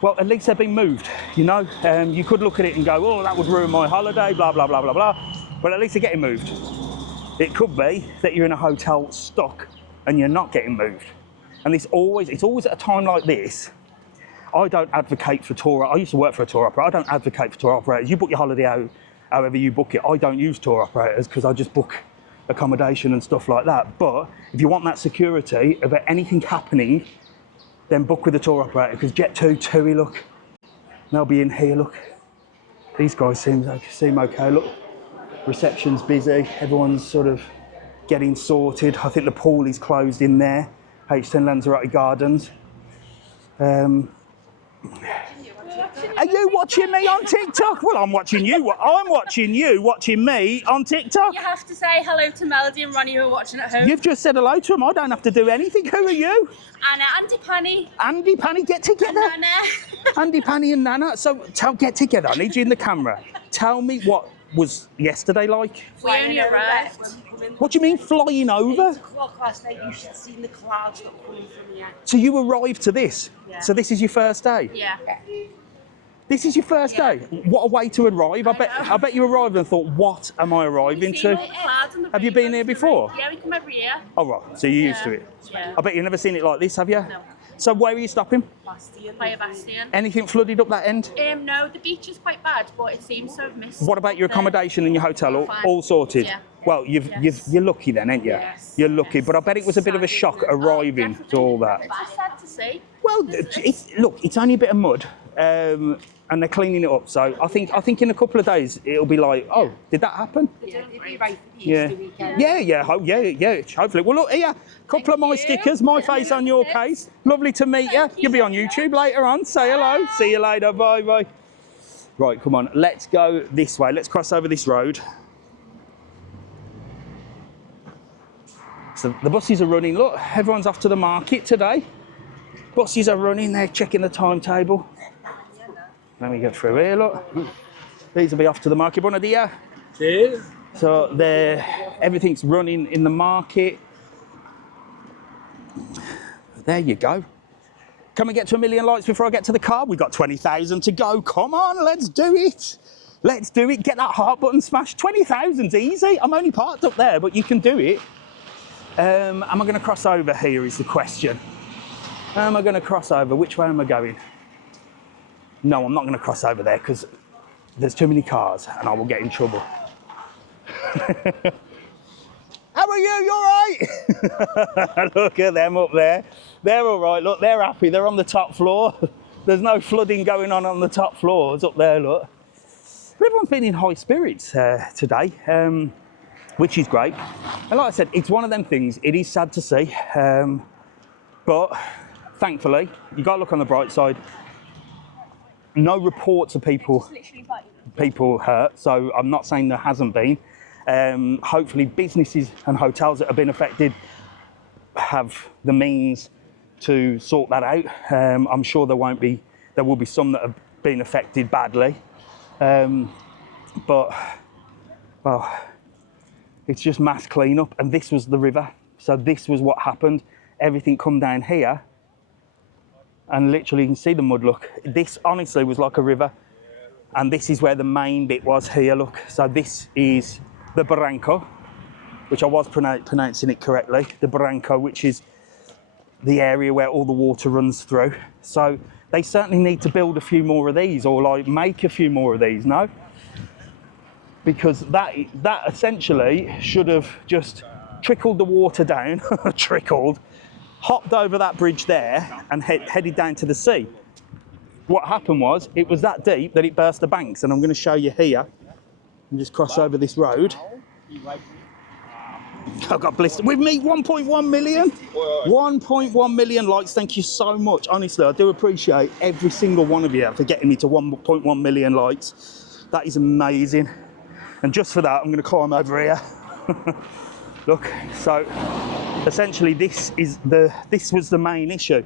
well, at least they've been moved, you know? You could look at it and go, oh, that would ruin my holiday, blah, blah, blah, blah, blah. But at least they're getting moved. It could be that you're in a hotel stuck and you're not getting moved. And it's always at a time like this. I don't advocate for tour. I used to work for a tour operator. I don't advocate for tour operators. You book your holiday out however you book it. I don't use tour operators because I just book accommodation and stuff like that. But if you want that security about anything happening, then book with a tour operator, because Jet2, TUI, look, they'll be in here, look. These guys seem okay, look. Reception's busy, everyone's sort of getting sorted. I think the pool is closed in there, H10 Lanzarote Gardens. Are you watching me on TikTok? Well, I'm watching you. I'm watching you watching me on TikTok. You have to say hello to Melody and Ronnie who are watching at home. You've just said hello to them. I don't have to do anything. Who are you? Anna, Andy Panny. Andy Panny, get together. And Nana. Andy Panny and Nana. So, get together. I need you in the camera. Tell me what was yesterday like. We only arrived. What do you mean flying over? 8 o'clock last night, you should have seen the clouds that were coming from here. So you arrived to this? Yeah. So this is your first day? Yeah. This is your first day? What a way to arrive. I bet you arrived and thought, what am I arriving to? Have you been here before? Yeah, we come every year. Oh, right. So you're used to it? Yeah. I bet you've never seen it like this, have you? No. So where are you stopping? Playa Bastion. Anything flooded up that end? No, the beach is quite bad, but it seems to have missed. What about your accommodation and your hotel? Fine. All sorted? Yeah. Well, you're lucky then, ain't you? Yes. You're lucky, but I bet it was a bit of a shock arriving to all that. It's just sad to see. Well, look, it's only a bit of mud, and they're cleaning it up. So I think in a couple of days it'll be like, oh, did that happen? Yeah, it'd be right for the Yeah. Easter weekend. Yeah. Hopefully. Well, look here, couple of my stickers, my face on your case. Lovely to meet you. You'll be on YouTube later on. Say hello. See you later. Bye. Right, come on. Let's go this way. Let's cross over this road. So the buses are running. Look, everyone's off to the market today. Buses are running. They're checking the timetable. Let me get through here. Look, these will be off to the market. Buenos dias. Cheers. So everything's running in the market. There you go. Can we get to 1 million likes before I get to the car? We've got 20,000 to go. Come on, let's do it. Let's do it. Get that heart button smashed. 20,000's easy. I'm only parked up there, but you can do it. Am I going to cross over here is the question. Am I going to cross over? Which way am I going? No, I'm not going to cross over there because there's too many cars and I will get in trouble. How are you? You all right? Look at them up there. They're all right. Look, they're happy. They're on the top floor. There's no flooding going on the top floors up there, look. Everyone's been in high spirits today, which is great. And like I said, it's one of them things. It is sad to see. But thankfully, you got to look on the bright side. No reports of people hurt, so I'm not saying there hasn't been. Hopefully businesses and hotels that have been affected have the means to sort that out. I'm sure there will be some that have been affected badly. But, well, it's just mass cleanup, and this was the river. So this was what happened. Everything come down here, and literally you can see the mud, look. This honestly was like a river, and this is where the main bit was here, look. So this is the Barranco, which I was pronouncing it correctly, the Barranco, which is the area where all the water runs through. So they certainly need to build a few more of these, or like make a few more of these, no? Because that essentially should have just trickled the water down, hopped over that bridge there and headed down to the sea. What happened was, it was that deep that it burst the banks, and I'm going to show you here. And just cross over this road. I've got blistered. With me, 1.1 million. 1.1 million likes. Thank you so much. Honestly, I do appreciate every single one of you for getting me to 1.1 million likes. That is amazing. And just for that, I'm going to climb over here. Look, so essentially this was the main issue.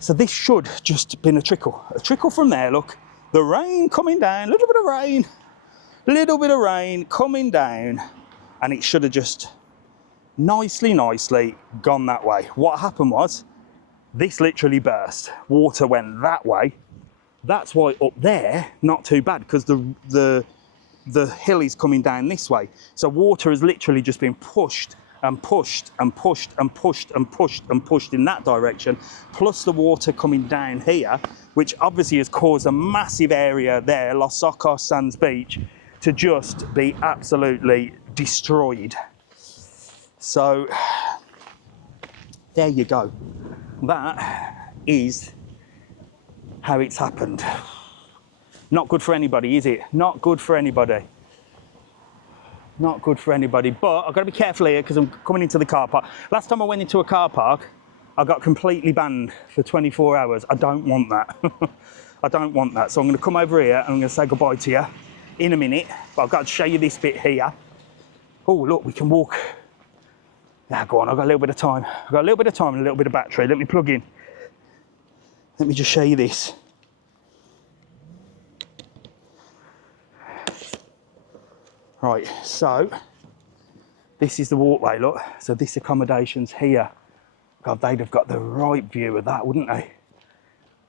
So this should just been a trickle from there. Look, the rain coming down, little bit of rain coming down and it should have just nicely gone that way. What happened was, this literally burst. Water went that way. That's why up there, not too bad, because the hill is coming down this way. So water has literally just been pushed and pushed and pushed and pushed and pushed and pushed in that direction, plus the water coming down here, which obviously has caused a massive area there, Los Zocos Sands Beach, to just be absolutely destroyed. So there you go. That is how it's happened. Not good for anybody, is it? Not good for anybody. Not good for anybody. But I've got to be careful here because I'm coming into the car park. Last time I went into a car park, I got completely banned for 24 hours. I don't want that. I don't want that. So I'm going to come over here and I'm going to say goodbye to you in a minute. But I've got to show you this bit here. Oh, look, we can walk. Yeah, go on. I've got a little bit of time. I've got a little bit of time and a little bit of battery. Let me plug in. Let me just show you this. Right, so this is the walkway, look. So this accommodation's here. God, they'd have got the right view of that, wouldn't they?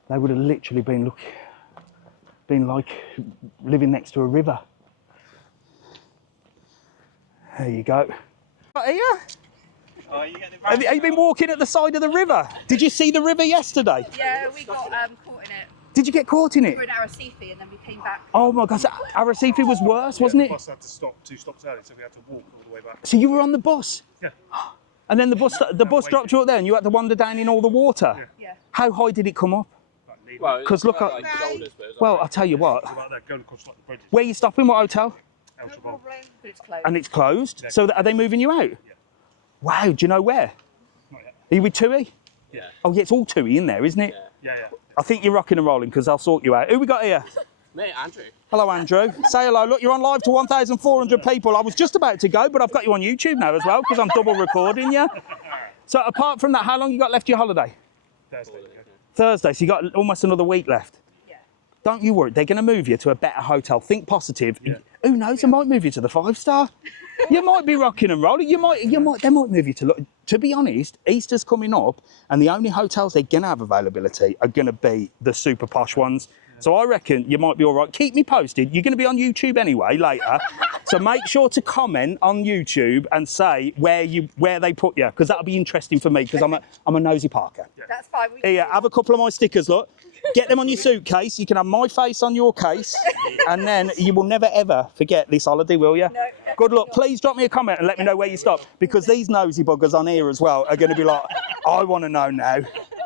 They would have literally been like living next to a river. There you go. Right here? Oh, Have you been walking at the side of the river? Did you see the river yesterday? Yeah, we got caught in it. Did you get caught in it? We were in Arrecife and then we came back. Oh my gosh, Arrecife was worse, wasn't it? The bus had to stop 2 stops early, so we had to walk all the way back. So you were on the bus? Yeah. And then the bus dropped you up there and you had to wander down in all the water? Yeah. How high did it come up? Because look, well, I'll tell you what. Where are you stopping? What hotel? But it's closed. And it's closed? So are they moving you out? Yeah. Wow, do you know where? Not yet. Are you with Tui? Yeah. Oh yeah, it's all Tui in there, isn't it? Yeah. I think you're rocking and rolling because I'll sort you out. Who we got here? Me, Andrew. Hello, Andrew. Say hello. Look, you're on live to 1,400 people. I was just about to go, but I've got you on YouTube now as well because I'm double recording you. So apart from that, how long you got left your holiday? Thursday. Thursday, so you got almost another week left. Yeah. Don't you worry, they're going to move you to a better hotel. Think positive. Yeah. Who knows? They might move you to the 5-star. You might be rocking and rolling. They might move you to. Look, to be honest, Easter's coming up, and the only hotels they're going to have availability are going to be the super posh ones. So I reckon you might be all right. Keep me posted. You're going to be on YouTube anyway later, so make sure to comment on YouTube and say where they put you, because that'll be interesting for me because I'm a nosy Parker. That's fine. Here, have a couple of my stickers. Look, get them on your suitcase. You can have my face on your case, and then you will never ever forget this holiday, will you? No. Good luck. Please drop me a comment and let me know where you stop, because these nosy buggers on here as well are going to be like, I want to know now.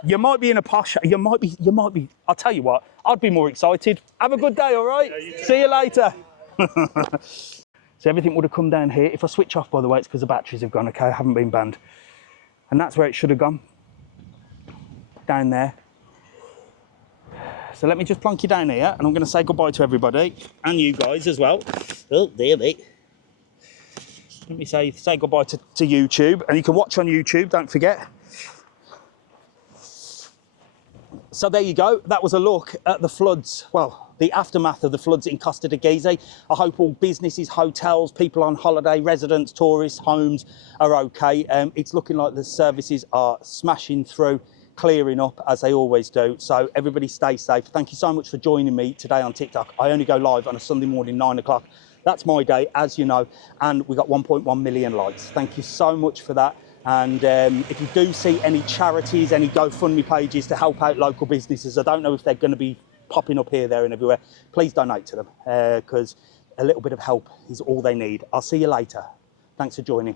You might be in a posh. You might be. I'll tell you what. I'd be more excited. Have a good day, all right? Yeah, see you later. So everything would have come down here. If I switch off, by the way, it's because the batteries have gone. Okay, I haven't been banned, and that's where it should have gone. Down there. So let me just plonk you down here, and I'm going to say goodbye to everybody and you guys as well. Oh, there they. Let me say goodbye to YouTube, and you can watch on YouTube. Don't forget. So there you go. That was a look at the floods. Well, the aftermath of the floods in Costa Teguise. I hope all businesses, hotels, people on holiday, residents, tourists, homes are okay. It's looking like the services are smashing through, clearing up as they always do. So everybody stay safe. Thank you so much for joining me today on TikTok. I only go live on a Sunday morning, 9 o'clock. That's my day, as you know, and we got 1.1 million likes. Thank you so much for that. And if you do see any charities, any GoFundMe pages to help out local businesses, I don't know if they're going to be popping up here, there and everywhere, please donate to them, because a little bit of help is all they need. I'll see you later. Thanks for joining.